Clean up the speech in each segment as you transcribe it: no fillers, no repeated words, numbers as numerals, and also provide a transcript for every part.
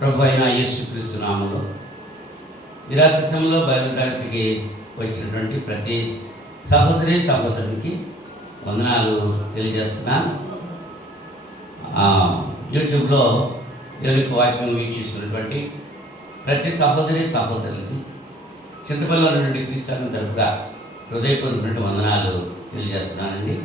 ప్రభు అయిన యేసుక్రీస్తు నామములో ఈ రాత్రి సమయంలో బైబిల్ తరగతికి వచ్చినటువంటి ప్రతి సహోదరునికి వందనాలు తెలియజేస్తున్నాను. యూట్యూబ్లో దేవునికి వాక్యం వీక్షిస్తున్నటువంటి ప్రతి సహోదరులకి చింతపల్లిలో నుండి క్రీస్తు తరపుగా హృదయపూర్వకమైన వందనాలు తెలియజేస్తున్నానండి.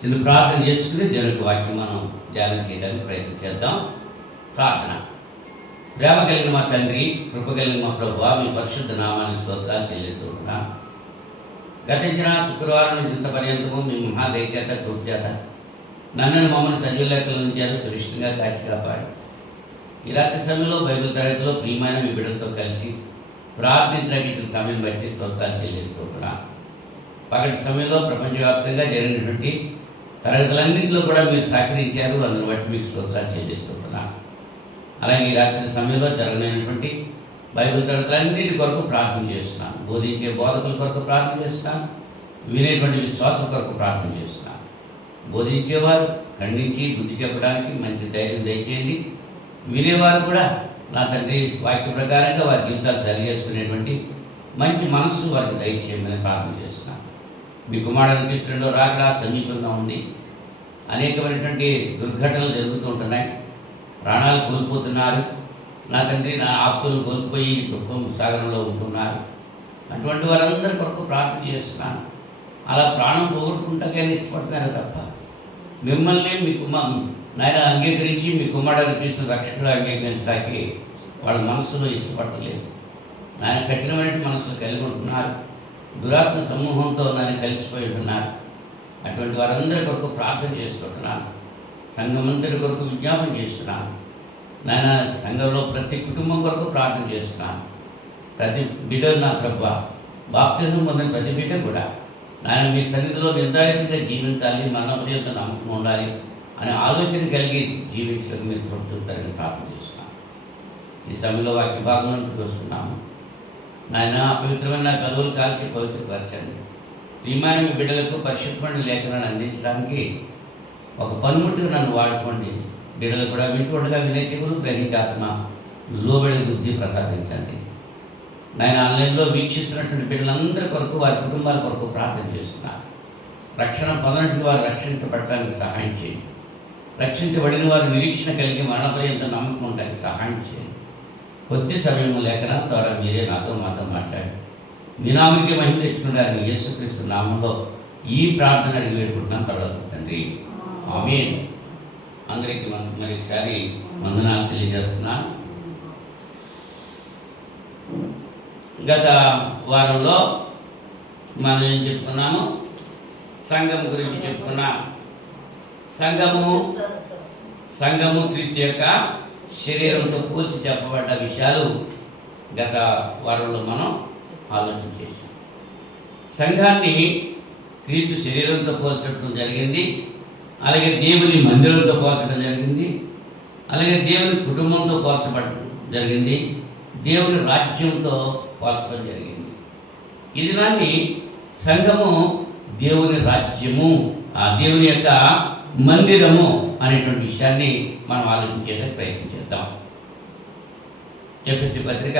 చిన్న ప్రార్థన చేసుకుని దేవునికి వాక్యం మనం ధ్యానం చేయడానికి ప్రయత్నం చేద్దాం. ప్రార్థన. ప్రేమ కలిగిన మా తండ్రి, కృప కలిగిన మా ప్రభువా, మీ పరిశుద్ధ నామానికి స్తోత్రాలు చెల్లిస్తూ ఉంటున్నాం. గతించిన శుక్రవారం నుంచి ఇంత పర్యంతము మీ మహాదయ చేత కృప చేత నన్ను మమ్మల్ని సజీవ లెక్కల ఉంచారు, సురక్షితంగా కాచి కాపాడు. ఈ రాత్రి సమయంలో బైబిల్ తరగతిలో ప్రియమైన మీ బిడ్డలతో కలిసి ప్రార్థించడానికి ఇచ్చిన సమయం బట్టి స్తోత్రాలు చెల్లిస్తూ ఉంటున్నాం. పగటి సమయంలో ప్రపంచవ్యాప్తంగా జరిగినటువంటి తరగతులన్నింటిలో కూడా మీరు సహకరించారు, అందుని బట్టి మీకు స్తోత్రాలు చెల్లిస్తుంటున్నాను. అలాగే ఈ రాత్రి సమయంలో జరగనటువంటి బైబిల్ తరగతులన్నింటి కొరకు ప్రార్థన చేస్తున్నాను. బోధించే బోధకుల కొరకు ప్రార్థన చేస్తున్నాను. వినేటువంటి విశ్వాసం కొరకు ప్రార్థన చేస్తున్నాను. బోధించేవారు ఖండించి బుద్ధి చెప్పడానికి మంచి ధైర్యం దయచేయండి. వినేవారు కూడా నా తండ్రి వాక్య ప్రకారంగా వారి జీవితాలు సరిచేసుకునేటువంటి మంచి మనస్సు వారికి దయచేయమని ప్రార్థన చేస్తున్నాను. మీ కుమారుడు క్రీస్తు రాకడా సమీపంగా ఉంది. అనేకమైనటువంటి దుర్ఘటనలు జరుగుతూ ఉంటున్నాయి. ప్రాణాలు కోల్పోతున్నారు. నా తండ్రి నా ఆప్తులు కోల్పోయి దుఃఖం సాగరంలో ఉంటున్నారు. అటువంటి వారందరి కొరకు ప్రార్థన చేస్తున్నాను. అలా ప్రాణం పోగొట్టుకుంటాకే ఇష్టపడుతున్నారు తప్ప మిమ్మల్ని మీ నాయన అంగీకరించి మీ కుమారుడు క్రీస్తు రక్షకుడు అంగీకరించడానికి వాళ్ళ మనస్సులో ఇష్టపడలేదు. నాయన కఠినమైన మనసులు కలిగి ఉంటున్నారు. దురాత్మ సమూహంతో నన్ను కలిసిపోయి ఉంటున్నారు. అటువంటి వారందరి కొరకు ప్రార్థన చేస్తుంటున్నాను. సంఘమంతటి కొరకు విజ్ఞాపన చేస్తున్నాను. నాయన సంఘంలో ప్రతి కుటుంబం కొరకు ప్రార్థన చేస్తున్నాను. ప్రతి బిడ్డ నా ప్రభు బాప్తిజం పొందిన ప్రతి బిడ్డ కూడా నాయన మీ సన్నిధిలో నిర్ధారితంగా జీవించాలి, మరణపర్యంత నమ్మకం ఉండాలి అనే ఆలోచన కలిగి జీవించడానికి మీరు చూపుతారని ప్రార్థన చేస్తున్నాను. ఈ సమయంలో వాక్య భాగంలోకి వస్తున్నాము. నాయన అపవిత్రమైన గదువులు కాల్చి పవిత్రపరచండి. ప్రియమైన మీ బిడ్డలకు పరిశుభ్రమైన లేఖనాన్ని అందించడానికి ఒక పనిముట్టుగా నన్ను వాడుకోండి. బిడ్డలు కూడా వింటుండగా వినే చెవులు గ్రహించాత్మ లోబడి బుద్ధి ప్రసాదించండి. నాయన ఆన్లైన్లో వీక్షిస్తున్నటువంటి బిడ్డలందరి కొరకు వారి కుటుంబాల కొరకు ప్రార్థన చేస్తున్నారు. రక్షణ పొందనటువంటి వారు రక్షించబడటానికి సహాయం చేయండి. రక్షించబడిన వారు నిరీక్షణ కలిగి మరణపర్యంత నమ్మకం ఉండడానికి సహాయం చేయండి. కొద్ది సమయం లేఖనాల ద్వారా మీరే మాతో మాట్లాడి మీ నామకి మహిమ తెచ్చుకున్నారు. యేసుక్రీస్తు నామంలో ఈ ప్రార్థన అడిగి వేడుకుంటున్నాను తర్వాత తండ్రి, ఆమేన్. అందరికీ మరొకసారి వందనాలు తెలియజేస్తున్నాను. గత వారంలో మనం ఏం చెప్పుకున్నాము? సంఘం గురించి చెప్పుకున్నాం. సంఘము క్రీస్తు యొక్క శరీరంతో పోల్చి చెప్పబడ్డ విషయాలు గత వారంలో మనం ఆలోచన చేసాం. సంఘాన్ని క్రీస్తు శరీరంతో పోల్చడం జరిగింది. అలాగే దేవుని మందిరంతో పోల్చడం జరిగింది. అలాగే దేవుని కుటుంబంతో పోల్చబడటం జరిగింది. దేవుని రాజ్యంతో పోల్చడం జరిగింది. ఇది దాన్ని సంఘము దేవుని రాజ్యము, ఆ దేవుని యొక్క మందిరము అనేటువంటి విషయాన్ని మనం ఆలోచించేందుకు ప్రయత్నం చేద్దాం. ఎఫెసీ పత్రిక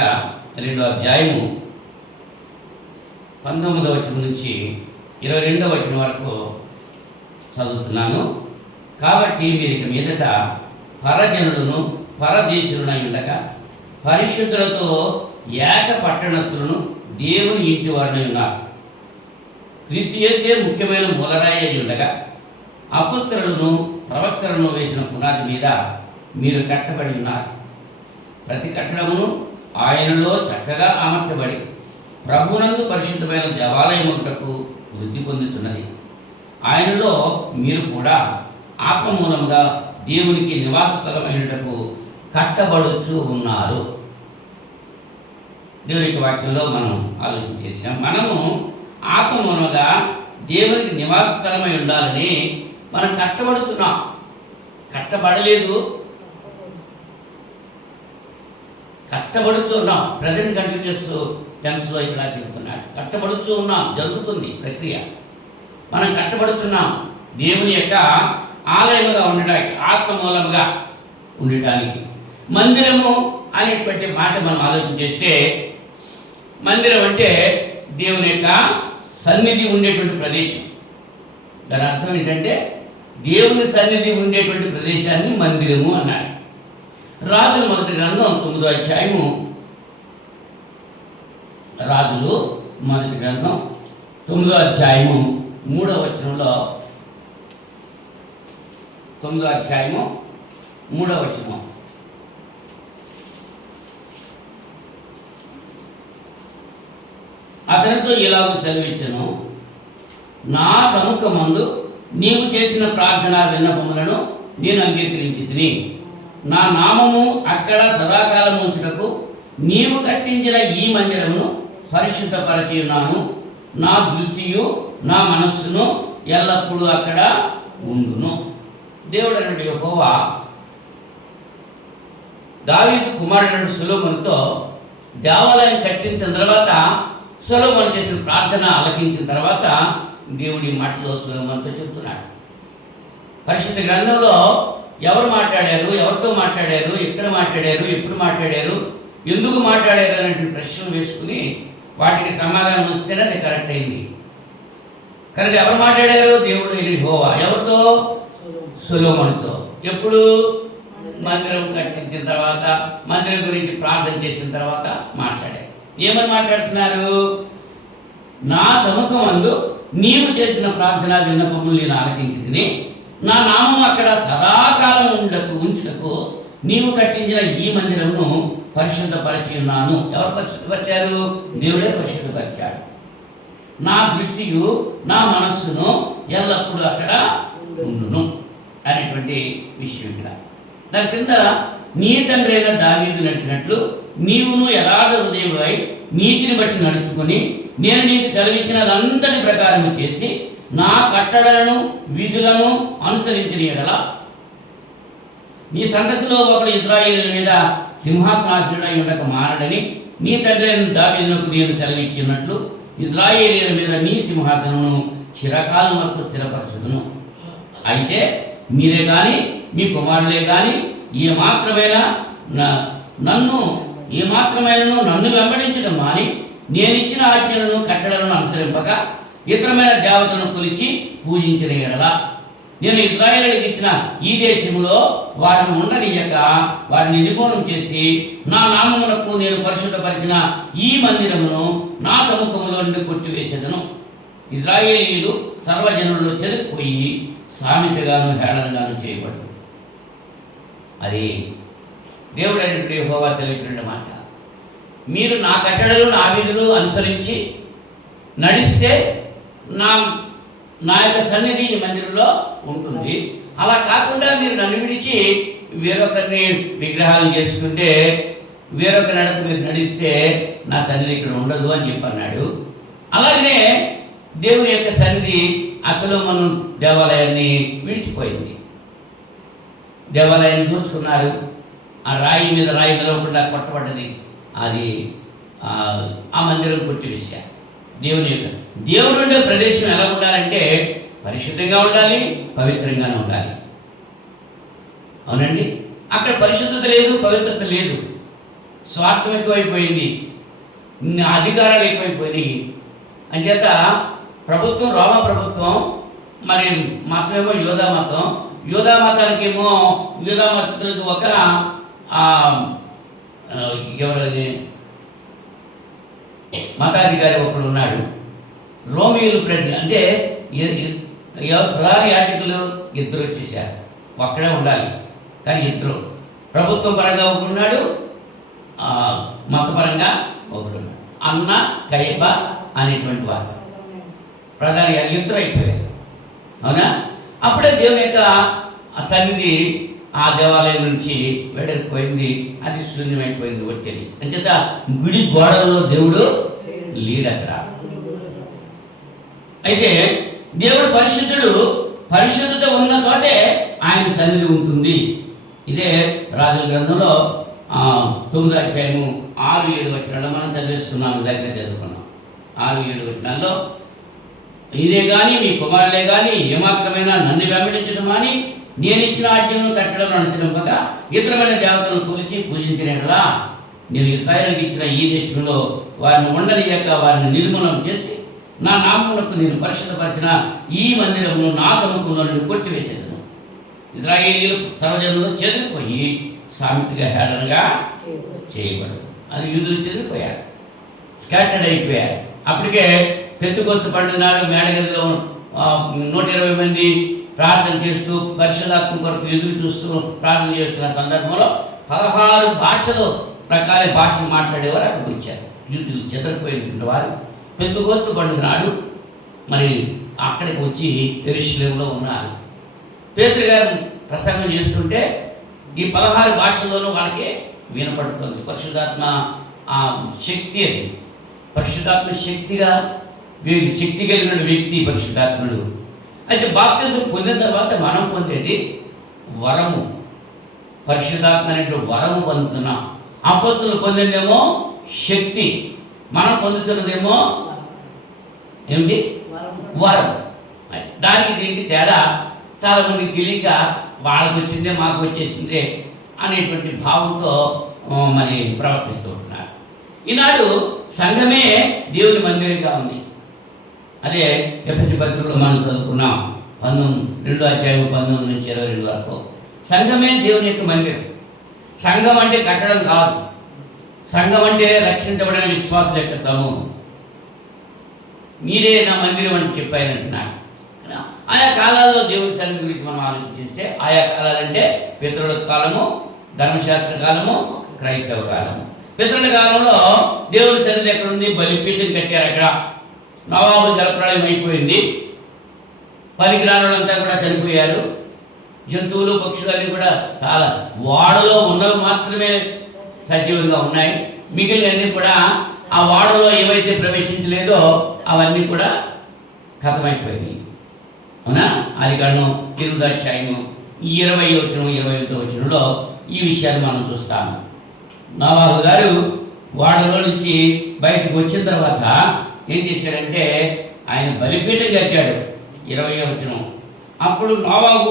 2వ అధ్యాయము 19వ వచనం నుంచి 22వ వచనం వరకు చదువుతున్నాను. కాబట్టి మీరు ఇక మీదట పరజనులను పరదేశులనై ఉండగా పరిశుద్ధులతో ఏక పట్టణస్థులను దేవుని ఇంటి వారినై ఉన్నారు. క్రీస్తు యేసే ముఖ్యమైన మూలరాయి అయి ఉండగా అపొస్తలులను ప్రవక్తలను వేసిన పునాది మీద మీరు కట్టబడి ఉన్నారు. ప్రతి కట్టడమును ఆయనలో చక్కగా అమర్చబడి ప్రభువునందు పరిశుద్ధమైన దేవాలయముటకు వృద్ధి పొందుతున్నది. ఆయనలో మీరు కూడా ఆత్మ మూలముగా దేవునికి నివాస స్థలమైనటకు కట్టబడుచు ఉన్నారు. దేవునికి వాక్యంలో మనం ఆలోచన చేసాం. మనము ఆత్మ మూలముగా దేవునికి నివాస స్థలమై ఉండాలని మనం కట్టబడుతున్నాం. కట్టబడలేదు, కట్టబడుచు ఉన్నాం. ప్రజెంట్ కంటిన్యూస్ టెన్స్లో ఇక్కడ చెబుతున్నాడు. కట్టబడుచు ఉన్నాం, జరుగుతుంది ప్రక్రియ. మనం కట్టబడుచున్నాం. దేవుని యొక్క ఆలయముగా ఉండడానికి, ఆత్మ మూలముగా ఉండటానికి. మందిరము అనేటువంటి మాట మనం ఆలోచన చేస్తే, మందిరం అంటే దేవుని యొక్క సన్నిధి ఉండేటువంటి ప్రదేశం. దాని అర్థం ఏంటంటే దేవుని సన్నిధి ఉండేటువంటి ప్రదేశాన్ని మందిరము అన్నారు. రాజుల మొదటి గ్రంథం 9వ అధ్యాయము, రాజులు మొదటి గ్రంథం 9వ అధ్యాయము 3వ వచనంలో, 9వ అధ్యాయము 3వ వచనం, అతనితో ఇలాగ సెలవిచ్చెను, నా సముఖమందు నీవు చేసిన ప్రార్థన విన్నపములను నేను అంగీకరించి తిని, నా నామము అక్కడ సదాకాలం ఉంచుటకు నీవు కట్టించిన ఈ మందిరమును పరిశుద్ధపరచి ఉన్నాను. నా దృష్టియు నా మనస్సును ఎల్లప్పుడూ అక్కడ ఉండును. దేవుడు అన్నట్టు యెహోవా దావీదు కుమారుడు సొలొమోనుతో దేవాలయం కట్టించిన తర్వాత, సొలొమోను చేసిన ప్రార్థన ఆలకించిన తర్వాత దేవుడి మాటలో సొలొమోనుతో చెప్తున్నాడు. పరిశుద్ధ గ్రంథంలో ఎవరు మాట్లాడారు, ఎవరితో మాట్లాడారు, ఎక్కడ మాట్లాడారు, ఎప్పుడు మాట్లాడారు, ఎందుకు మాట్లాడారు అనేటువంటి ప్రశ్నలు వేసుకుని వాటికి సమాధానం వస్తేనే అది కరెక్ట్ అయింది. కనుక ఎవరు మాట్లాడారు? దేవుడు యెహోవా. ఎవరితో? సొలొమోనుతో. ఎప్పుడు? మందిరం కట్టించిన తర్వాత, మందిరం గురించి ప్రార్థన చేసిన తర్వాత మాట్లాడారు. ఏమని మాట్లాడుతున్నారు? నా సముఖమందు నీవు చేసిన ప్రార్థన విన్నపములు నేను ఆలకించి, నా నామం అక్కడ సదాకాలం ఉంచుటకు నీవు కట్టించిన ఈ మందిరమును పరిశుద్ధపరిచి ఉన్నాను. ఎవరు పరిశుద్ధపరిచారు? దేవుడే పరిశుద్ధపరిచాడు. నా దృష్టియు నా మనస్సును ఎల్లప్పుడూ అక్కడ ఉండును అనేటువంటి విషయం ఇక్కడ. దాని కింద, నీ తండ్రి అయిన దావీదు నడిచినట్లు నీవును యథార్థ హృదయుడై నీతిని బట్టి నడుచుకొని నేను నీకు సెలవిచ్చినదంతటి ప్రకారం చేసి నా కట్టడలను విధులను అనుసరించిన యెడల నీ సంతతిలో ఒకడు ఇశ్రాయేలుల మీద సింహాసనాసీనుడై ఉండక మానడని నీ తండ్రి అయిన దావీదునకు నేను సెలవిచ్చినట్లు ఇశ్రాయేలీయుల మీద నీ సింహాసనమును చిరకాలం వరకు స్థిరపరచుదును. అయితే మీరే కానీ మీ కుమారులే కానీ నన్ను వెంబడించడం మాని నేనిచ్చిన ఆజ్ఞలను కట్టడలను అనుసరింపక ఇతరమైన దేవతలను కొలిచి పూజించిన యెడల నేను ఇశ్రాయేలులకు ఇచ్చిన ఈ దేశంలో వారిని ఉండనీయక వారిని నిర్మూలన చేసి నా నామమునకు నేను పరిశుద్ధపరిచిన ఈ మందిరమును నా సముఖములో నుండి కొట్టివేసేదను. ఇశ్రాయేలీయులు సర్వజనుల్లో చెదిరిపోయి సామెతగాను హేళనగాను చేయబడదు. అది దేవుడు అనేటువంటి యెహోవా సెలవిచ్చినటువంటి మాట. మీరు నా కట్టడలు నా విధులు అనుసరించి నడిస్తే నా యొక్క సన్నిధి ఈ మందిరంలో ఉంటుంది. అలా కాకుండా మీరు నన్ను విడిచి వేరొకరిని విగ్రహాలు చేసుకుంటే, వేరొక నడక మీరు నడిస్తే నా సన్నిధి ఇక్కడ ఉండదు అని చెప్పన్నాడు. అలాగే దేవుని యొక్క సన్నిధి అసలు మనం దేవాలయాన్ని విడిచిపోయింది. దేవాలయాన్ని దోచుకున్నారు. ఆ రాయి మీద రాయి నిలవకుండా కొట్టబడ్డది. అది ఆ మందిరం కొట్టివేశారు. దేవుడు ఉండే ప్రదేశం ఎలా ఉండాలంటే పరిశుద్ధంగా ఉండాలి, పవిత్రంగానే ఉండాలి. అవునండి. అక్కడ పరిశుద్ధత లేదు, పవిత్రత లేదు. స్వార్థం ఎక్కువైపోయింది, అధికారాలు ఎక్కువైపోయినాయి. అంచేత ప్రభుత్వం, రోమా ప్రభుత్వం, మరి మతమేమో యూదా మతం. యూదా మతానికేమో యూదా మతానికి ఒక ఎవరది మతాధికారి ఒకడు ఉన్నాడు. రోమియోలు అంటే ప్రధాన యాజకులు ఇద్దరు వచ్చేసారు. ఒక్కడే ఉండాలి కానీ ఇద్దరు. ప్రభుత్వం పరంగా ఒకడు ఉన్నాడు, మతపరంగా ఒకడు ఉన్నాడు. అన్న కయప అనేటువంటి వారు ప్రధాన ఇద్దరు అయిపోయారు. అవునా? అప్పుడే దేవుని యొక్క సన్నిధి ఆ దేవాలయం నుంచి వెడలిపోయింది. అది శూన్యమైపోయింది, ఒట్టేది. అంచేత గుడి గోడలలో దేవుడు లేడు అక్కడ. అయితే దేవుడు పరిశుద్ధుడు. పరిశుద్ధత ఉన్న చోటే ఆయన సన్నిధి ఉంటుంది. ఇదే రాజుల గ్రంథంలో 9వ అధ్యాయము 6-7 వచనాల్లో మనం చదివేసుకున్నాం. దగ్గర చదువుకున్నాం. 6-7 వచనాల్లో ఇదే కానీ మీ కుమారులే కానీ ఏమాత్రమైనా నన్ను వెంబడించడం అని నేను ఇచ్చిన ఆజ్ఞను కట్టడం అనుసరింపక ఇతరమైన దేవతలను కొలిచి పూజించినట్లా నేను ఇశ్రాయేలుకి ఇచ్చిన ఈ దేశంలో వారిని ఉండనియక వారిని నిర్మూలన చేసి నా నామమునకు నేను పరిశుద్ధపరిచిన ఈ మందిరమును నా సముఖంలో నుండి కొట్టివేసేదను. ఇశ్రాయేలీయులు సర్వజనులు చెదిరిపోయి సామెతగా హేళనగా చేయబడదు. అది యూదులు చెదిరిపోయారు, స్కాటర్డ్ అయిపోయారు. అప్పటికే పెంతెకోస్తు పండుగ నాడు మేడగదిలో 120 మంది ప్రార్థన చేస్తూ పరిశుద్ధాత్మ కొరకు ఎదురు చూస్తూ ప్రార్థన చేస్తున్న సందర్భంలో 16 భాషలు రకాల భాషలు మాట్లాడేవారు అక్కడికి వచ్చారు. యూదులు చెదరిపోయినటువంటి వారు పెంతెకోస్తు పండుగ నాడు మరి అక్కడికి వచ్చి యెరూషలేములో ఉన్నారు. పేతురు గారు ప్రసంగం చేస్తుంటే ఈ 16 భాషల్లోనూ వాళ్ళకి వినపడుతుంది. పరిశుద్ధాత్మ శక్తి, అది పరిశుద్ధాత్మ శక్తిగా శక్తి కలిగిన వ్యక్తి పరిశుద్ధాత్ముడు. అయితే బాప్తిజం పొందిన తర్వాత మనం పొందేది వరము, పరిశుద్ధాత్మ అనేటువంటి వరము పొందుతున్నాం. అపొస్తలులు పొందిందేమో శక్తి, మనం పొందుతున్నదేమో ఏమిటి? వరం. దానికి దీనికి తేడా చాలామందికి తెలియక వాళ్ళకి వచ్చిందే మాకు వచ్చేసిందే అనేటువంటి భావంతో మరి ప్రవర్తిస్తూ ఉంటున్నారు. ఈనాడు సంఘమే దేవుని మందిరంగా ఉంది. అదే ఎఫెసీ పత్రికలో మనం చదువుకున్నాం 2వ అధ్యాయం 19 నుంచి 22 వరకు. సంఘమే దేవుని యొక్క మందిరం. సంఘం అంటే కట్టడం కాదు, సంఘం అంటే రక్షించబడిన విశ్వాసుల యొక్క సమూహం. మీరే నా మందిరం అని చెప్పారంటున్నారు. ఆయా కాలాల్లో దేవుని సన్నిధి గురించి మనం ఆలోచిస్తే ఆయా కాలాలంటే పితరుల కాలము, ధర్మశాస్త్ర కాలము, క్రైస్తవ కాలము. పితరుల కాలంలో దేవుని సన్నిధి ఎక్కడుంది? బలిపీఠం కట్టారు. అక్కడ నవాబు జలప్రళయం అయిపోయింది, పరిగ్రహాలంతా కూడా చనిపోయారు. జంతువులు పక్షులన్నీ కూడా చాలా వాడలో ఉన్నవి మాత్రమే సజీవంగా ఉన్నాయి. మిగిలినవన్నీ కూడా ఆ వాడలో ఏవైతే ప్రవేశించలేదో అవన్నీ కూడా ఖతమైపోయినాయి. అవునా? ఆదికాండం 8వ అధ్యాయము 20వ వచనం 21వ వచనంలో ఈ విషయాన్ని మనం చూస్తాము. నోవాహు గారు వాడలో నుంచి బయటకు వచ్చిన తర్వాత ఏం చేశాడంటే ఆయన బలిపీఠం కట్టాడు. 20వ వచనం, అప్పుడు నోవాహు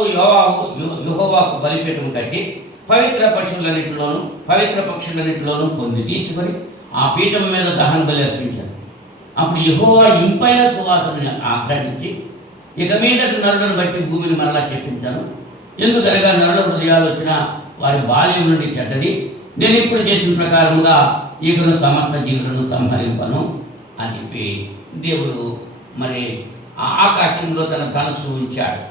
యెహోవాకు బలిపీఠం కట్టి పవిత్ర పశువులన్నింటిలోనూ పవిత్ర పక్షులన్నింటిలోనూ కొన్ని తీసుకొని ఆ పీఠం మీద దహన బలి అర్పించాడు. అప్పుడు యెహోవా ఇంపైన సువాసనని ఆగ్రహించి, ఇక మీద నరులను బట్టి భూమిని మరలా చెప్పించాను. ఎందుకనగా నరుల హృదయాలు వచ్చిన వారి బాల్యం నుండి చెడ్డది. నేను ఇప్పుడు చేసిన ప్రకారముగా ఈకను సమస్త జీవులను సంహరింపను అని చెప్పి దేవుడు మరి ఆకాశంలో తన ధనస్సు ఉంచాడు.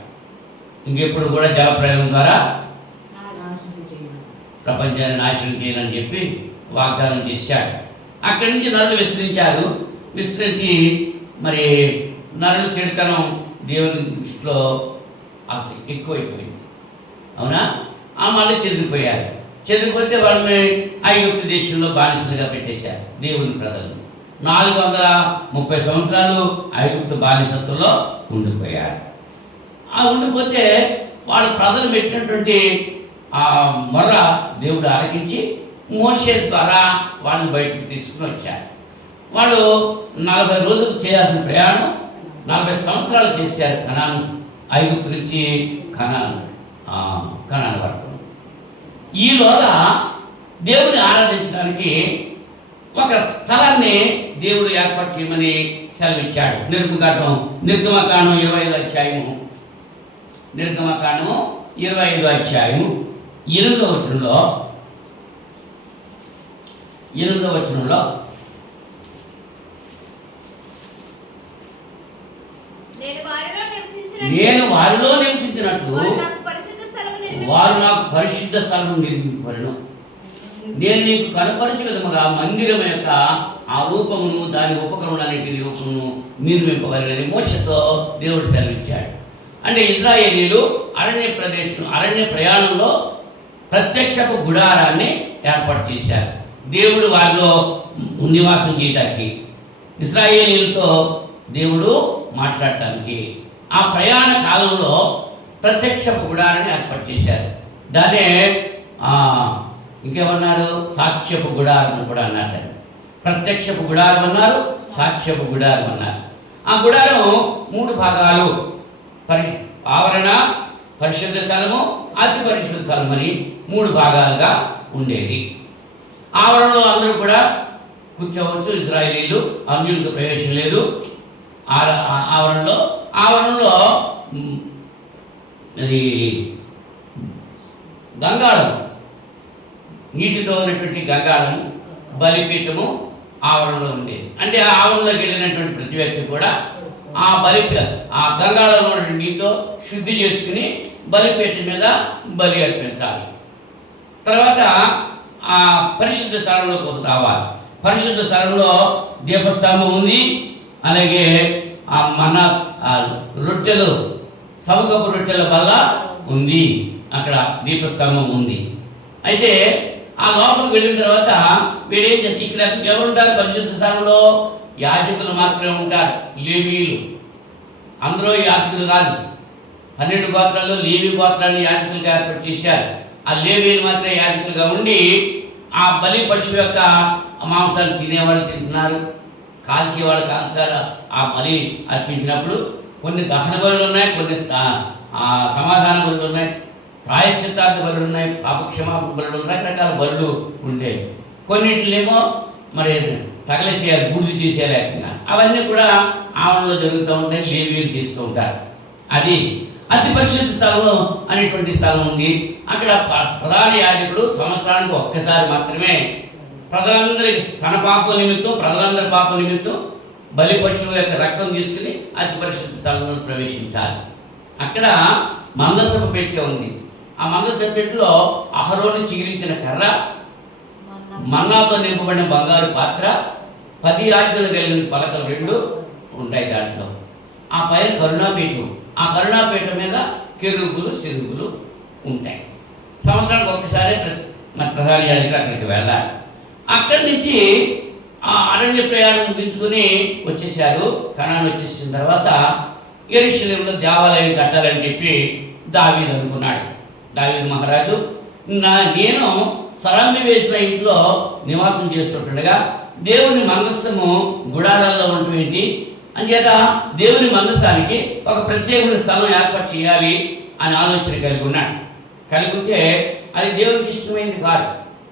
ఇంకెప్పుడు కూడా జలప్రలయం ద్వారా ప్రపంచాన్ని నాశనం చేయాలని చెప్పి వాగ్దానం చేశాడు. అక్కడి నుంచి నరులు విస్తరించి మరి నరులు చెడుతనం దేవుని దృష్టిలో ఆశ ఎక్కువైపోయింది. అవునా? మళ్ళీ చెదిరిపోతే వాళ్ళని ఐగుప్తు దేశంలో బానిసలుగా పెట్టేశారు. దేవుని ప్రజలు 430 సంవత్సరాలు ఐగుప్తు బానిసత్వంలో ఉండిపోయారు. ఉండిపోతే వాళ్ళ ప్రజలు పెట్టినటువంటి ఆ మొర్ర దేవుడు ఆలకించి మోషే ద్వారా వాళ్ళని బయటకు తీసుకుని వచ్చారు. వాళ్ళు 40 రోజులు చేయాల్సిన ప్రయాణం 40 సంవత్సరాలు చేశారు. ఐగుప్తు నుంచి కనాను వరకు. ఈలోగా దేవుని ఆరాధించడానికి ఒక స్థలాన్ని దేవుడు ఏర్పాటు చేయమని సెలవిచ్చాడు. నిర్గమకాండం 25వ అధ్యాయము 25వ అధ్యాయము 8వ వచనంలో నేను వారిలో నివసించినట్లు వారు నాకు పరిశుద్ధ స్థలం నిర్మింపబడును. నేను నీకు కనపరచు విధముగా మందిరం యొక్క ఆ రూపమును దాని ఉపకరణాలన్నింటి రూపమును నిర్మింపగలని మోషతో దేవుడు సెలవిచ్చాడు. అంటే ఇశ్రాయేలీయులు అరణ్య ప్రయాణంలో ప్రత్యక్షపు గుడారాన్ని ఏర్పాటు చేశారు. దేవుడు వారిలో నివాసం చేయడానికి, ఇశ్రాయేలీయులతో దేవుడు మాట్లాడటానికి ఆ ప్రయాణ కాలంలో ప్రత్యక్షపు గుడారాన్ని ఏర్పాటు చేశారు. దాన్నే ఇంకేమన్నారు? సాక్ష్యపు గుడారం కూడా అన్నారు. ప్రత్యక్షపు గుడారం అన్నారు, సాక్ష్యపు గుడారం అన్నారు. ఆ ఆ గుడారం 3 భాగాలు, ఆవరణ, పరిశుద్ధ స్థలము, అతి పరిశుద్ధ స్థలం అని 3 భాగాలుగా ఉండేది. ఆవరణలో అందరూ కూడా కూర్చోవచ్చు, ఇశ్రాయేలీలు, అన్యులకు ప్రవేశం లేదు. ఆవరణలో అది గంగాళం, నీటితో ఉన్నటువంటి గంగాళము, బలిపీఠము ఆవరణలో ఉండేది. అంటే ఆ ఆవరణలోకి వెళ్ళినటువంటి ప్రతి వ్యక్తి కూడా ఆ గంగాళంలో ఉన్నటువంటి నీటితో శుద్ధి చేసుకుని బలిపీఠం మీద బలి అర్పించాలి. తర్వాత ఆ పరిశుద్ధ స్థలంలోకి రావాలి. పరిశుద్ధ స్థలంలో దీపస్తంభం ఉంది, అలాగే ఆ రొట్టెలు, సముఖపు రొట్టెల వల్ల ఉంది, అక్కడ దీపస్తంభం ఉంది. అయితే ఆ లోపలికి వెళ్ళిన తర్వాత వీడేం చేస్తారు, ఇక్కడ ఎవరుంటారు పరిశుద్ధ స్థలంలో? యాజకులు మాత్రమే ఉంటారు, లేవీయులు. అందరూ యాజకులు కాదు. 12 గోత్రాల్లో లేవీ గోత్రాన్ని యాజకులుగా ఏర్పాటు చేశారు. ఆ లేవీయులు మాత్రమే యాజకులుగా ఉండి ఆ బలి పశువు యొక్క మాంసాన్ని తినేవాళ్ళు తింటున్నారు, కాల్చేవాళ్ళు కాల్చారు. ఆ బలి అర్పించినప్పుడు కొన్ని దహన బలులు ఉన్నాయి, కొన్ని సమాధాన బలులు ఉన్నాయి, ప్రాయశ్చిత్తార్థ బలులు ఉన్నాయి, పాపక్షమాపణ బలులు ఉన్నాయి, రకరకాల బలులు ఉండేవి. కొన్నింటినేమో మరి తగలేసేయాలి, బూడిద చేసేయాలి లేకుండా. అవన్నీ కూడా ఆవరణలో జరుగుతూ ఉంటాయి, లేవీలు చేస్తూ ఉంటారు. అది అతి పరిశుద్ధ స్థలంలో అనేటువంటి స్థలం ఉంది. అక్కడ ప్రధాన యాజకుడు సంవత్సరానికి ఒక్కసారి మాత్రమే ప్రజలందరి తన పాప నిమిత్తం, ప్రజలందరి పాప నిమిత్తం బలి పశువుల యొక్క రక్తం తీసుకుని అతి పరిశుద్ధ స్థలంలో ప్రవేశించాలి. అక్కడ మందసపు పెట్టె ఉంది. ఆ మందసపు పెట్టెలో అహరోను చిగిరించిన కర్ర, మన్నాతో నింపబడిన బంగారు పాత్ర, 10 ఆజ్ఞలు కలిగిన పలకలు 2 ఉంటాయి దాంట్లో. ఆ పైన కరుణాపీఠం, ఆ కరుణాపీఠం మీద కెరూబులు, సెరుబులు ఉంటాయి. సంవత్సరానికి ఒక్కసారి ప్రధాన యాజకుడు అక్కడికి వెళ్ళాలి. అక్కడి నుంచి ఆ అరణ్య ప్రయాణం ముగించుకుని వచ్చేసారు. కనాను వచ్చేసిన తర్వాత యెరూషలేములో దేవాలయం కట్టాలని చెప్పి దావీదు అనుకున్నాడు. దావీదు మహారాజు, నేను సరంబి వేసిన ఇంట్లో నివాసం చేస్తుండగా దేవుని మందస్సము గుడారాల్లో ఉండటం ఏంటి అంచేత దేవుని మందస్సానికి ఒక ప్రత్యేకమైన స్థలం ఏర్పాటు చేయాలి అని ఆలోచన కలిగి ఉన్నాడు. కలిగి ఉంటే అది దేవునికి ఇష్టమైంది కాదు.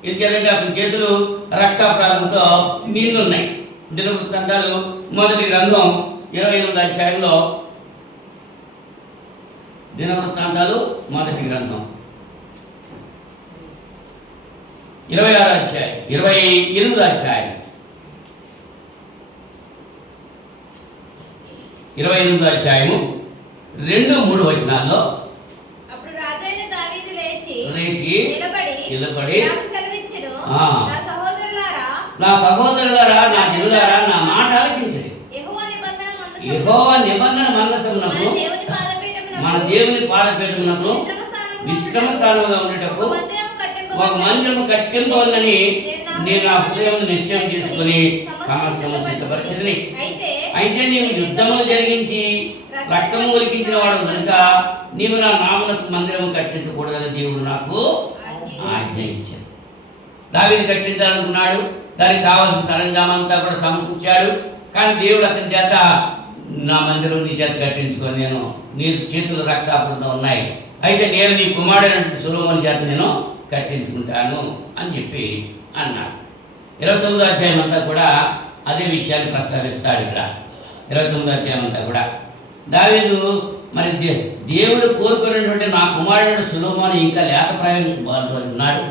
ఎందుకంటే అతని చేతులు రక్తాపరాధంతో నిండున్నాయి. దినవృత్తాంతాలు 1వ గ్రంథం 28వ అధ్యాయంలో, దినవృత్తాంతాలు 1వ గ్రంథం 26వ అధ్యాయం, 28వ అధ్యాయం 28వ అధ్యాయము 2-3 వచనాల్లో లేచి నిలబడి నా సహోదరులారా, నా జనులారా, నా మాట ఆలకించండి. యెహోవా నిబంధన మందసమునకు, మన దేవుని పాదపీఠమునకు విశ్రమ స్థానంగా ఉండేటకు ఒక మందిరము కట్టింపవలనని నేను నా హృదయం నిశ్చయం చేసుకుని సమస్యను సిద్ధపరిచింది. అయితే నీవు యుద్ధములు జరిగించి రక్తము ఒలికించిన వాడు కనుక నీవు నా నామమునకు మందిరము కట్టించకూడదని దేవుడు నాకు ఆజ్ఞ ఇచ్చాడు. దావీదు కట్టించాలనుకున్నాడు, దానికి కావాల్సిన సరంజామంతా కూడా సమకూర్చాడు. కానీ దేవుడు అతని చేత నా మందిరం నీ చేత కట్టించుకొని నీ చేతులు రక్తాపృతం ఉన్నాయి, అయితే నేను నీ కుమారుడైనటువంటి సొలొమోను చేత నేను కట్టించుకుంటాను అని చెప్పి అన్నాడు. 29వ అధ్యాయం అంతా కూడా అదే విషయాన్ని ప్రస్తావిస్తాడు. ఇక్కడ 29వ అధ్యాయం అంతా కూడా దావీదు మరి దేవుడు కోరుకున్నటువంటి నా కుమారుడు సొలొమోను ఇంకా లేతప్రాయం ఉన్నాడు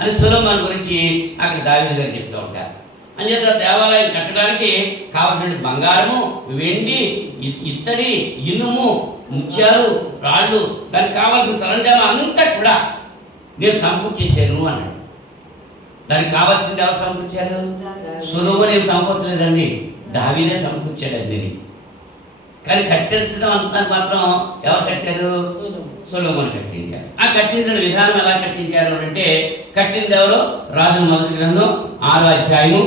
అని సొలొమోను గురించి అక్కడ దావీదు గారు చెప్తూ ఉంటారు. అంచేత దేవాలయం కట్టడానికి కావాల్సిన బంగారము, వెండి, ఇత్తడి, ఇనుము, ముత్యాలు, రాళ్ళు, దానికి కావాల్సిన సరంజామం అంతా కూడా నేను సమకూర్చేసాను అన్నాడు. దానికి కావాల్సింది ఎవరు సమకూర్చారు? సొలొమోను ఏం సమకూర్చలేదండి, దావీదే సమకూర్చాడు అది. కానీ కట్టించడం అంతా మాత్రం ఎవరు కట్టారు? సొలొమోను కట్టించారు. ఆ కట్టించిన విధానం ఎలా కట్టించారు అంటే, కట్టింది ఎవరు? రాజుల 1వ గ్రంథం 6వ అధ్యాయము,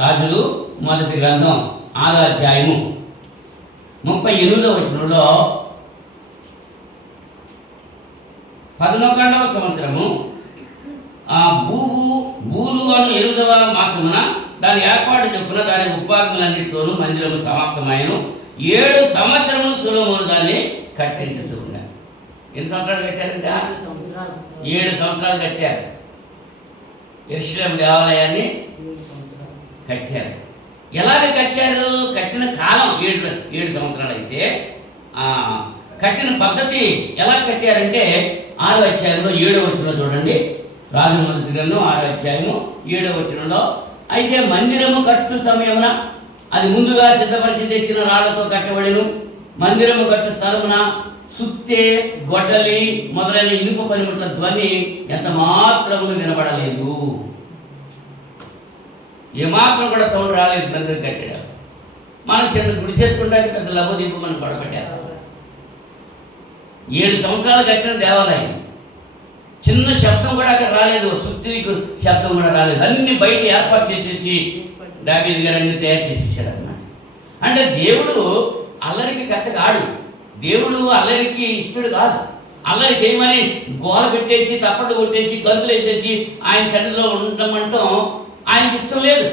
రాజులు 1వ గ్రంథం 6వ అధ్యాయము 38వ వచనంలో 11వ సంవత్సరము బూలు అను 8వ మాసమున దాని ఏర్పాటు చొప్పున దాని ఉపభాగములన్నిటితోనూ మందిరము సమాప్తమైనను 7 సంవత్సరములు సొలొమోను దాన్ని కట్టించుకున్నాడు. ఎన్ని సంవత్సరాలు కట్టారంటే 7 సంవత్సరాలు కట్టారు. యెరూషలేము దేవాలయాన్ని కట్టారు. ఎలాగ కట్టారు? కట్టిన కాలం 7 సంవత్సరాలు అయితే కట్టిన పద్ధతి ఎలా కట్టారంటే 6వ అధ్యాయంలో 7వ వచనంలో చూడండి. రాజుల మొదటి గ్రంథం 6వ అధ్యాయము 7వ వచనంలో, అయితే మందిరము కట్టు సమయమున అది ముందుగా సిద్ధపరిచి తెచ్చిన రాళ్లతో కట్టబడెను. మందిరము కట్టు స్థలమున సుత్తే, గొడ్డలి మొదలైన ఇనుప పనిముట్ల ధ్వని ఎంత మాత్రమును వినబడలేదు. ఏమాత్రం కూడా సౌండ్ రాలేదు. మందిరం కట్టాడు. మనం చిన్న గుడి చేసుకుంటానికి పెద్ద లభోదీపం మనం పడపట్టేస్తాం. 7 సంవత్సరాలు కట్టిన దేవాలయం, చిన్న శబ్దం కూడా అక్కడ రాలేదు. సుత్తికి శబ్దం కూడా రాలేదు. అన్ని బయట ఏర్పాటు చేసేసి దావీదు గారు అన్ని తయారు చేసేసాడు అన్నమాట. అంటే దేవుడు అల్లరికి కథ కాడు. దేవుడు అల్లరికి ఇష్టడు కాదు. అల్లరి చేయమని గోల పెట్టేసి తప్పట్లు కొట్టేసి గంతులు వేసేసి ఆయన సన్నిధిలో ఉండమంటాం ఆయనకి ఇష్టం లేదు.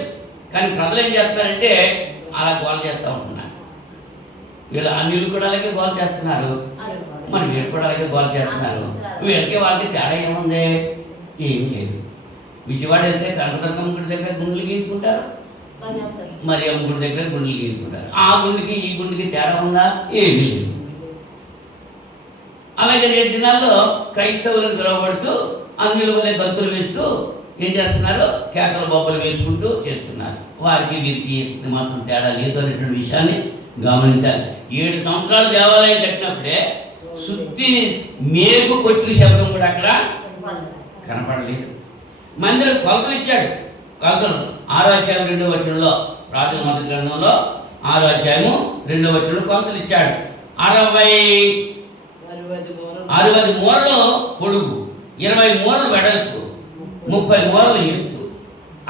కానీ ప్రజలు ఏం చేస్తారంటే అలా గోల చేస్తూ ఉంటున్నారు. వీళ్ళు అన్నిలు కూడా అలాగే గోల చేస్తున్నారు, మరి వీళ్ళు కూడా అలాగే గోల చేస్తున్నారు. వీళ్ళకి వాళ్ళకి తేడా ఏముంది? ఏమీ లేదు. విజయవాడ వెళ్తే కనకదుర్గమ్మ గుడి దగ్గర గుండెలు గీయించుకుంటారు, మరి అమ్మ గుడి దగ్గర గుండెలు గీయించుకుంటారు. ఆ గుండెకి ఈ గుండెకి తేడా ఉందా? ఏమీ లేదు. అలాగే నేటి దినాల్లో క్రైస్తవులను పిలువబడుతూ అన్నిల వల్లే గంతులు వేస్తూ ఏం చేస్తున్నారు? కేకల బొబ్బలు వేసుకుంటూ చేస్తున్నారు. వారికి వీరికి మాత్రం తేడా లేదు అనేటువంటి విషయాన్ని గమనించాలి. 7 సంవత్సరాలు దేవాలయం కట్టినప్పుడే సుత్తి మేకు కొట్టిన శబ్దం కూడా అక్కడ కనపడలేదు. మందిరం కొలతలు ఇచ్చాడు. కొలతలు 6వ అధ్యాయం 2వ వచనంలో, రాజుల మొదటి గ్రంథంలో 6వ అధ్యాయము 2వ వచనంలో కొలతలు ఇచ్చాడు. 60 మూరలు పొడుగు, 20 మూరలు వెడల్పు, 30 మూరలు ఎత్తు.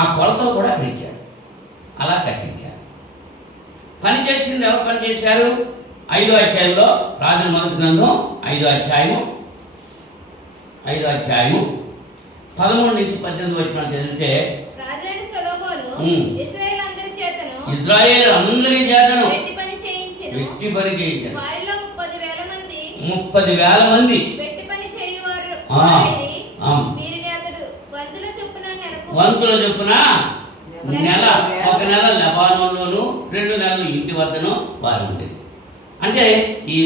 ఆ కొలతలు కూడా ఇచ్చాడు. అలా కట్టించారు. పని చేసింది ఎవరు పని చేశారు? 5వ అధ్యాయంలో, రాజుల మొదటి గ్రంథం 5వ అధ్యాయము 13 నుంచి 18 వచనాలు చదివితే, ఇశ్రాయేలు అందరి చేతను వెట్టి పని చేయించాను. 30,000 మంది వెట్టి పని చేయువారు. వంతుల చొప్పున ఒక నెల లెబానోన్లోను, 2 నెలలు ఇంటి వద్దను వారు ఉండేది. అంటే ఈ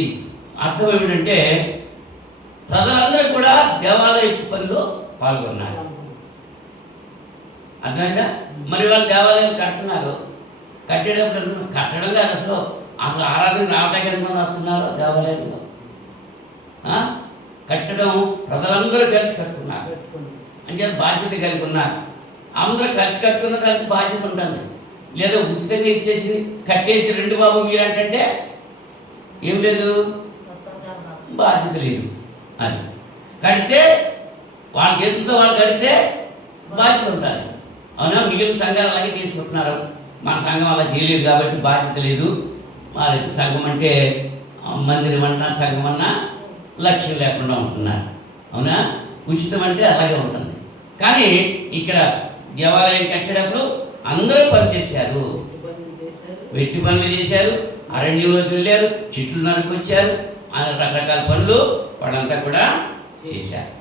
అర్థం ఏమిటంటే ప్రజలందరూ కూడా దేవాలయ పనిలో పాల్గొన్నారు. అర్థమైందా? మరి వాళ్ళు దేవాలయాలు కడుతున్నారు. కట్టేటప్పుడు కట్టడం కాదు, అసలు ఆరాధన రావడానికి ఎంతమంది వస్తున్నారు దేవాలయంలో? కట్టడం ప్రజలందరూ కలిసి కట్టుకున్నారు. అంటే బాధ్యత కలిగి ఉన్నారు. అందరూ కలిసి కట్టుకున్న దానికి బాధ్యత ఉంటుంది. లేదా ఉచితంగా ఇచ్చేసి కట్టేసి 2 బాబు మీరంటే ఏం లేదు, బాధ్యత లేదు. అది కడితే వాళ్ళ చేతులతో వాళ్ళు కడితే బాధ్యత ఉంటుంది. అవునా? మిగిలిన సంఘాలు అలాగే తీసుకుంటున్నారు. మన సంఘం అలా చేయలేదు కాబట్టి బాధ్యత లేదు. వాళ్ళకి సంఘం అంటే మందిరం అన్నా సంఘం అన్నా లక్ష్యం లేకుండా ఉంటున్నారు. అవునా? ఉచితం అంటే అలాగే ఉంటుంది. కానీ ఇక్కడ దేవాలయం కట్టేటప్పుడు అందరూ పనిచేశారు. వెట్టి పనులు చేశారు, అరణ్యంలోకి వెళ్ళారు, చెట్లు నరుకొచ్చారు, రకరకాల పనులు వాళ్ళంతా కూడా చేశారు.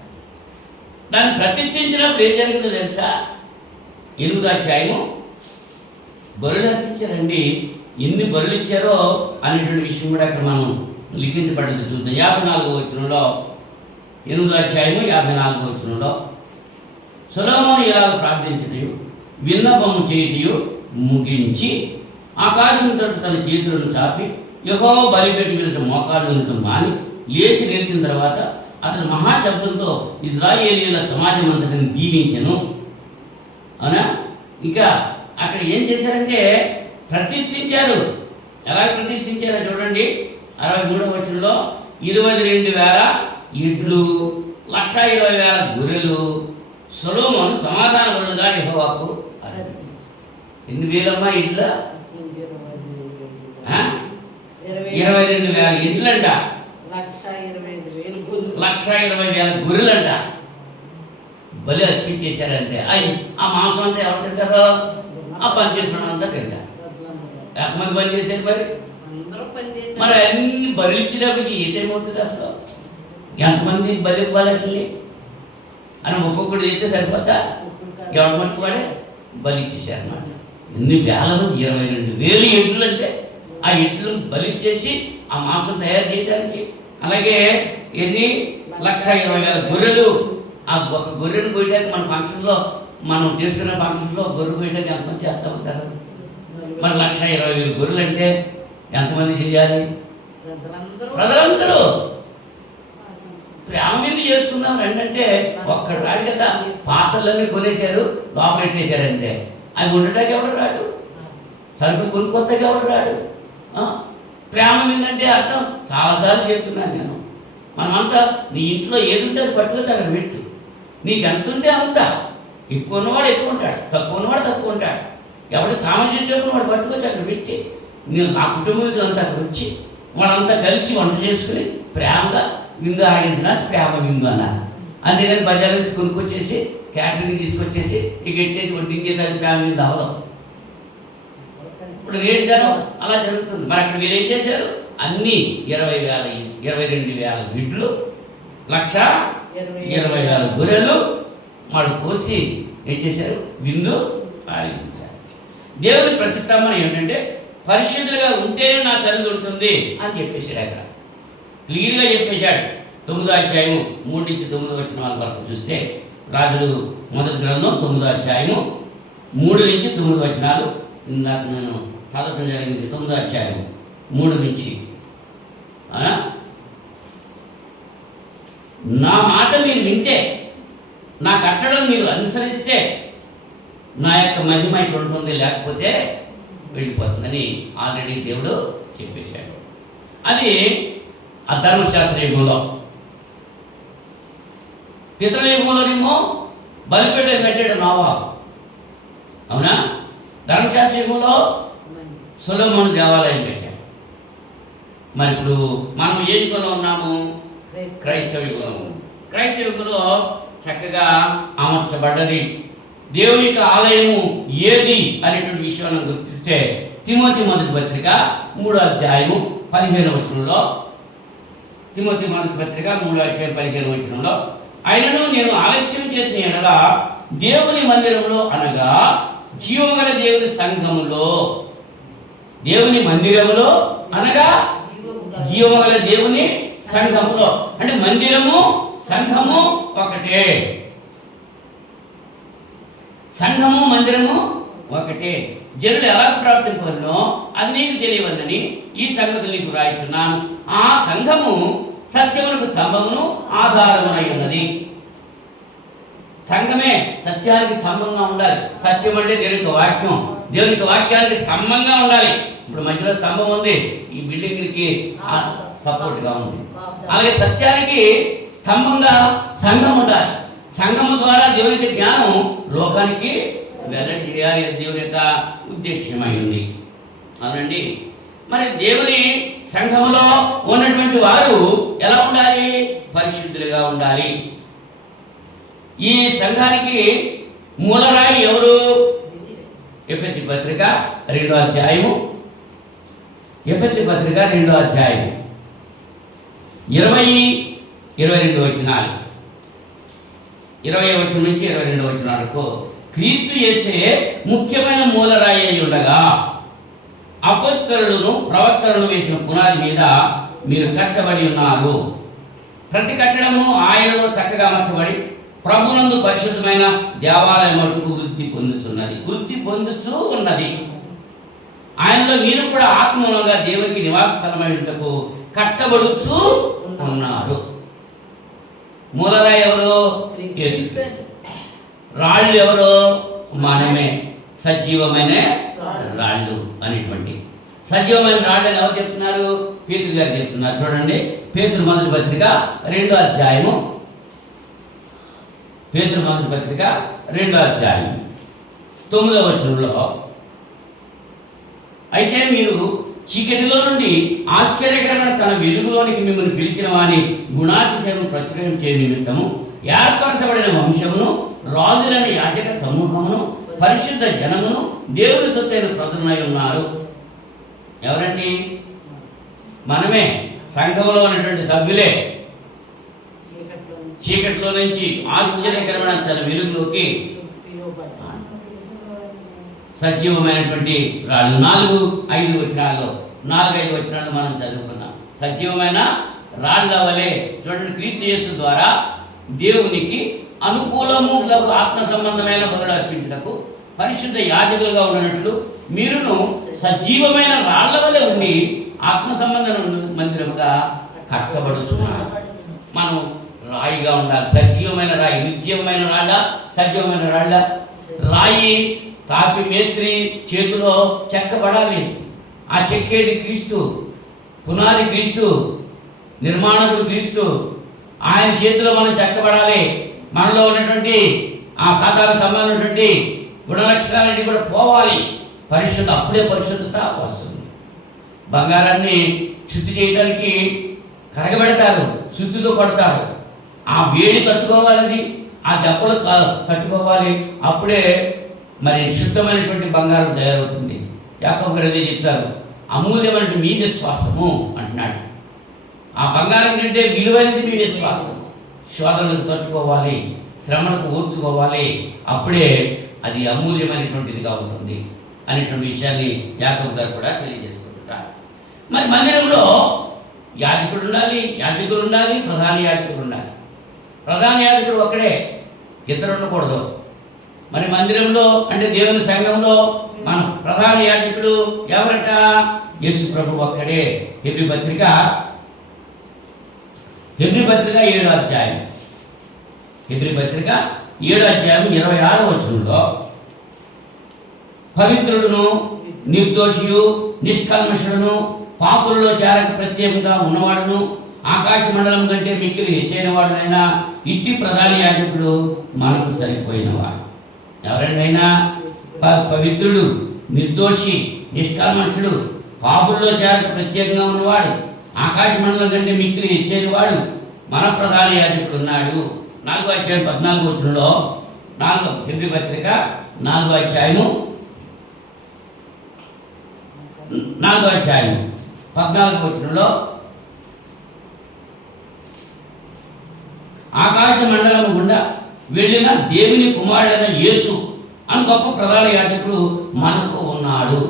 దాన్ని ప్రతిష్ఠించినప్పుడు ఏం జరిగిందో తెలుసా? 8వ అధ్యాయము బరులు అర్పించారండి. ఎన్ని బరులు ఇచ్చారో అనేటువంటి విషయం కూడా అక్కడ మనం లిఖించబడింది చూద్దాం. 54వ వచనంలో, 8వ అధ్యాయము 54వ వచనంలో, సొలొమోను ఇలాగ ప్రార్థించటయు విన్నపము చేయటయు ముగించి ఆకాశంతో తన చేతులను చాపి యెహోవా బలిపీఠం మీద మోకాళ్ళు ఉండటం మాని లేచి నిలిచిన తర్వాత అతను మహాశబ్దంతో ఇశ్రాయేలీయుల సమాజం అంతటిని దీవించెను. అవునా? ఇంకా అక్కడ ఏం చేశారంటే ప్రతిష్ఠించారు. ఎలా ప్రతిష్ఠించారో చూడండి. 63వ వచనంలో 22,000 ఇడ్లు, 1,20,000 గొర్రెలు సొలొమోను సమాధాన బలులుగా యెహోవాకు అర్పించాడు. ఎన్ని వేలమ్మా ఇడ్లు? 22,000 ఇడ్లంట, 1,20,000 గొర్రెలంట బలి అర్పించేశారంటే ఆ మాంసం అంతా ఎవరు తింటారో? ఆ పని చేసిన అంతా తింటారు. ఎంతమంది పని చేశారు మరి? మరి అన్ని బలి ఇచ్చినప్పటికీ ఏ టైం అవుతుంది అసలు? ఎంతమంది బలి ఇవ్వాలని అని ఒక్కొక్కటి చేస్తే సరిపోతా? ఎవరి మట్టుకు వాడే బలి ఇచ్చేసారు అన్నమాట. ఎన్ని వేల మంది, 22,000 ఎడ్లు అంటే ఆ ఎడ్లను బలి ఇచ్చేసి ఆ మాంసం తయారు చేయడానికి. అలాగే 1,20,000 గొర్రెలు. ఆ ఒక గొర్రెను కోయటానికి మన ఫంక్షన్లో, మనం చేసుకునే ఫంక్షన్లో గొర్రె కోయటానికి ఎంతమంది చేస్తూ ఉంటారు? మరి 1,20,000 గొర్రెలు అంటే ఎంతమంది చేయాలి? ప్రజలందరూ ప్రేమ మీద చేసుకుందాం రండి. ఒక్కడు రాడు కదా. పాత్రలన్నీ కొనేశారు, లోపల పెట్టేశారు అంతే. అవి ఉండటానికి ఎవడు రాడు, సరుకు కొనుక్కొత్తకి ఎవడు రాడు. ప్రేమ మీదంటే అర్థం చాలాసార్లు చెప్తున్నాను నేను. మనమంతా నీ ఇంట్లో ఏది ఉంటే అది పట్టుకొచ్చి అక్కడ పెట్టు. నీకు ఎంత ఉంటే అంత. ఎక్కువ ఉన్నవాడు ఎక్కువ ఉంటాడు, తక్కువ ఉన్నవాడు తక్కువ ఉంటాడు. ఎవరి సామర్థ్యం చెప్పిన వాడు పట్టుకొచ్చి అక్కడ పెట్టి, నేను నా కుటుంబంతో అంతా అక్కడ వచ్చి వాళ్ళంతా కలిసి వంట చేసుకుని ప్రేమగా విందు ఆగించడానికి ప్రేమ విందు అన్నారు. అందుకని బజార్ నుంచి కొనుక్కొచ్చేసి క్యాటరింగ్ తీసుకొచ్చేసి ఇక ఎట్టేసి వడ్డించేదానికి ప్రేమ విందు అవడం. ఇప్పుడు రేటు జనం అలా జరుగుతుంది. మరి అక్కడ మీరు ఏం చేశారు? అన్నీ 22,000 బిడ్లు, 1,20,000 గొర్రెలు వాళ్ళు కోసి ఏం చేశారు? విందు ఆగించారు. దేవుని ప్రతిష్టంభన ఏమిటంటే పరిశుద్ధులుగా ఉంటేనే నా సన్నిధి ఉంటుంది అని చెప్పేశాడు. అక్కడ క్లియర్గా చెప్పేశాడు. 9వ అధ్యాయము 3 నుంచి 9 వచనాల వరకు చూస్తే, రాజులు మొదటి గ్రంథం 9వ అధ్యాయము 3 నుంచి 9 వచనాలు. ఇందాక నేను చదవటం జరిగింది. 9వ అధ్యాయం 3 నుంచి, నా మాట మీరు వింటే, నా కట్టడం మీరు అనుసరిస్తే నా యొక్క మహిమ ఇక్కడ ఉంటుంది, లేకపోతే వెళ్ళిపోతుందని ఆల్రెడీ దేవుడు చెప్పేశాడు. అది ఆ ధర్మశాస్త్ర యుగంలో. పితృల యుగంలోనేమో బలిపీఠం పెట్టాడు నోవాహు, అవునా? ధర్మశాస్త్ర యుగంలో సొలొమోను దేవాలయం పెట్టాడు. మరి ఇప్పుడు మనం ఏ యుగంలో ఉన్నాము? క్రైస్తవ యుగంలో. క్రైస్తవ యుగంలో చక్కగా అమర్చబడ్డది. దేవుని యొక్క ఆలయము ఏది అనేటువంటి విషయాన్ని గుర్తిస్తే, తిమోతి మొదటి పత్రిక 3వ అధ్యాయము 15వ వచనంలో, తిమోతి మొదటి పత్రిక 3వ అధ్యాయం 15వ వచనంలో, ఆయనను నేను ఆలస్యం చేసిన ఎడల దేవుని మందిరంలో, అనగా జీవగల దేవుని సంఘములో, దేవుని మందిరములో అనగా జీవగల దేవుని సంఘములో. అంటే మందిరము సంఘము ఒకటే. సంఘము మందిరము ఒకటే. జనులు ఎలా ప్రార్థింపవలనో అది నీకు తెలియవద్దని ఈ సంగతులు నీకు రాయిస్తున్నాను. ఆ సంఘము సత్యమునకు స్తంభమును ఆధారమునై ఉన్నది. సంఘమే సత్యానికి స్తంభంగా ఉండాలి. సత్యం అంటే దేవుని వాక్యం. దేవుని వాక్యానికి స్తంభంగా ఉండాలి. ఇప్పుడు మధ్యలో స్తంభం ఉంది, ఈ బిల్డింగ్కి సపోర్ట్గా ఉంది. అలాగే సత్యానికి స్తంభంగా సంఘం ఉండాలి. సంఘము ద్వారా దేవుని జ్ఞానం లోకానికి వెల్లడి చేయాలి. దేవుని యొక్క ఉద్దేశ్యమై ఉంది. అవునండి. మరి దేవుని సంఘములో ఉన్నటువంటి వారు ఎలా ఉండాలి? పరిశుద్ధులుగా ఉండాలి. ఈ సంఘానికి మూలరాయి ఎవరు? ఎఫెసీ పత్రిక 2వ అధ్యాయము, ఎఫెసీ పత్రిక 2వ అధ్యాయము 20-22 వచనాలు, 20వ వచనం నుంచి 22వ వచనం వరకు. క్రీస్తు యేసే ముఖ్యమైన మూలరాయి అయి ఉండగా అపొస్తలులను ప్రవక్తలను వేసిన పునాది మీద మీరు కట్టబడి ఉన్నారు. ప్రతి కట్టడము ఆయనలో చక్కగా అమర్చబడి ప్రభునందు పరిశుద్ధమైన దేవాలయం మటుకు వృద్ధి పొందుచూ ఉన్నది. ఆయనలో మీరు కూడా ఆత్మూలంగా దేవునికి నివాస స్థలమైనటకు కట్టబడుచూ ఉన్నారు. మూలరాయి ఎవరు? యేసు. రాళ్ళు ఎవరు? మనమే. సజీవమైన రాళ్ళు అనేటువంటి సజీవమైన రాళ్ళు అని ఎవరు చెప్తున్నారు? పేతురు గారు చెప్తున్నారు. చూడండి, పేతురు మొదటి పత్రిక 2వ అధ్యాయము, పేతురు మొదటి పత్రిక 2వ అధ్యాయం 9వ వచనంలో, అయితే మీరు చీకటిలో నుండి ఆశ్చర్యకరమైన తన వెలుగులోనికి మిమ్మల్ని పిలిచిన వాని గుణాతిశయము ప్రచురించే నిమిత్తము ఏర్పరచబడిన వంశమును, రాజులైన యాజక సమూహమును, పరిశుద్ధ జనమును దేవుని సొత్తైన ప్రజలై ఉన్నారు. ఎవరండి? మనమే, సంఘంలో ఉన్నటువంటి సభ్యులే. చీకట్లో నుంచి ఆశ్చర్యకరమైన తన వెలుగులోకి సజీవమైనటువంటి రాళ్ళు 4-5 వచనాల్లో 4-5 వచనాలు మనం చదువుకున్నాం. సజీవమైన రాళ్ళ వలె చూడండి, క్రీస్తు యేసు ద్వారా దేవునికి అనుకూలము ఆత్మ సంబంధమైన బలులు అర్పించుటకు పరిశుద్ధ యాజకులుగా ఉన్నట్లు మీరును సజీవమైన రాళ్ల వలె ఉండి ఆత్మ సంబంధ మందిరముగా కట్టబడుతున్నారు. మనం రాయిగా ఉండాలి. సజీవమైన రాయి, నిర్జీవమైన రాళ్ళ, సజీవమైన రాళ్ళ. రాయి తాపి మేస్త్రి చేతిలో చెక్కబడాలి. ఆ చెక్కేది క్రీస్తు, పునాది క్రీస్తు, నిర్మాణకుడు క్రీస్తు. ఆయన చేతిలో మనం చెక్కబడాలి. మనలో ఉన్నటువంటి ఆ సాధారణ సంబంధమైనటువంటి గుణలక్షణాలన్నీ కూడా పోవాలి. పరిశుద్ధ, అప్పుడే పరిశుద్ధత వస్తుంది. బంగారాన్ని శుద్ధి చేయడానికి కరగబెడతారు, శుద్ధితో కొడతారు. ఆ వేడి తట్టుకోవాలి, ఆ దెబ్బలు తట్టుకోవాలి. అప్పుడే మరి శుద్ధమైనటువంటి బంగారం తయారవుతుంది. యాకోబు గారు అదే చెప్తారు, అమూల్యమైనటువంటి మీ విశ్వాసము అంటున్నాడు. ఆ బంగారం కంటే విలువైనది మీ విశ్వాసము. శోధనలకు తట్టుకోవాలి, శ్రమలకు ఓర్చుకోవాలి. అప్పుడే అది అమూల్యమైనటువంటిదిగా ఉంటుంది అనేటువంటి విషయాన్ని యాకోబు గారు కూడా తెలియజేసుకుంటారు. మరి మందిరంలో యాజకుడు ఉండాలి, యాజకులు ఉండాలి, ప్రధాన యాజకుడు ఉండాలి. ప్రధాన యాజకుడు ఒక్కడే, ఇద్దరు ఉండకూడదు. మరి మందిరంలో అంటే దేవుని సంఘంలో మన ప్రధాన యాజకుడు ఎవరట? యేసు ప్రభు ఒక్కడే. హెబ్రీ పత్రిక 7వ అధ్యాయం, హెబ్రీ పత్రిక 7వ అధ్యాయం 26వ వచనంలో పవిత్రుడును నిర్దోషియు నిష్కల్మషుడును పాపులలో చేరక ప్రత్యేకంగా ఉన్నవాడును ఆకాశ మండలం కంటే మిక్కిలి హెచ్చైన వాడునైనా ఇట్టి ప్రధాన యాజకుడు మనకు సరిపోయినవాడు. ఎవరైనా పవిత్రుడు, నిర్దోషి, నిష్కల్మషుడు, పాపులలో చేరక ప్రత్యేకంగా ఉన్నవాడు, ఆకాశ మండలం కంటే మిక్కిలి హెచ్చైన వాడు మన ప్రధాన యాజకుడు ఉన్నాడు. 4వ అధ్యాయం 14వ వచనంలో, హెబ్రీ పత్రిక 4వ అధ్యాయము 14వ వచనంలో ఆకాశ మండలం గుండా వెళ్ళిన దేవుని కుమారుడైన యేసు అని గొప్ప ప్రధాన యాజకుడు మనకు ఉన్నాడు.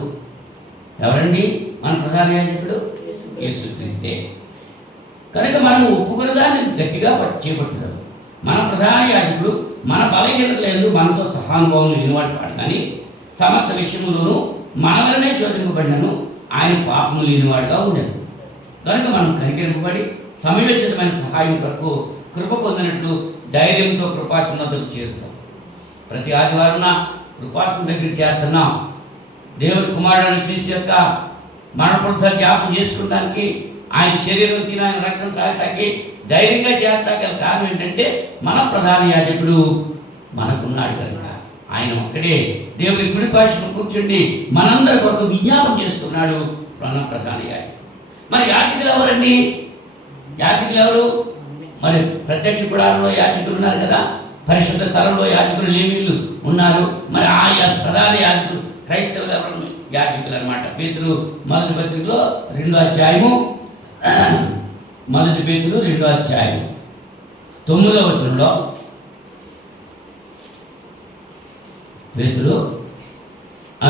ఎవరండి మన ప్రధాన యాజకుడు? యేసు క్రీస్తే. కనుక మనం ఒప్పుకున్న దాన్ని గట్టిగా చేపట్టుదాం. మన ప్రధాన యాజకుడు మన బలహీనతలందు మనతో సహానుభవం లేనివాడు కాడు, కానీ సమస్త విషయంలోనూ మనలోనే శోధింపబడినను ఆయన పాపము లేనివాడుగా ఉండేది. కనుక మనం కనికరింపబడి సమయోచితమైన సహాయం కొరకు కృప పొందినట్లు ధైర్యంతో కృపాసనం వద్దకు చేరుతాం. ప్రతి ఆదివారం కృపాసనం దగ్గర చేరుతున్నాం. దేవుని కుమారుడు క్రీస్తు యొక్క మరణపునరుద్ధరణ జ్ఞాపకం చేసుకోవడానికి, ఆయన శరీరం తిని ఆయన రక్తం తాగటానికి ధైర్యంగా చేరటానికి కారణం ఏంటంటే మన ప్రధాన యాజకుడు మనకున్నాడు కనుక. ఆయన ఒక్కడే దేవుని కుడి పార్శ్వన కూర్చుండి మనందరి కొరకు విజ్ఞాపం చేస్తున్నాడు మన ప్రధాన యాజకుడు. మరి యాజకులు ఎవరండి? యాజకులు ఎవరు? మరి ప్రత్యక్ష గుడారంలో యాజకులు ఉన్నారు కదా, పరిశుద్ధ స్థలంలో యాజకులు లేవీయులు ఉన్నారు. మరి ఆ ప్రధాన యాజకులు క్రైస్తవులు ఎవరు? యాజకులు అనమాట. పేతురు మొదటి పత్రికలో 2వ అధ్యాయము, మొదటి పేతురు 2వ అధ్యాయం 9వ వచనంలో, పేతురు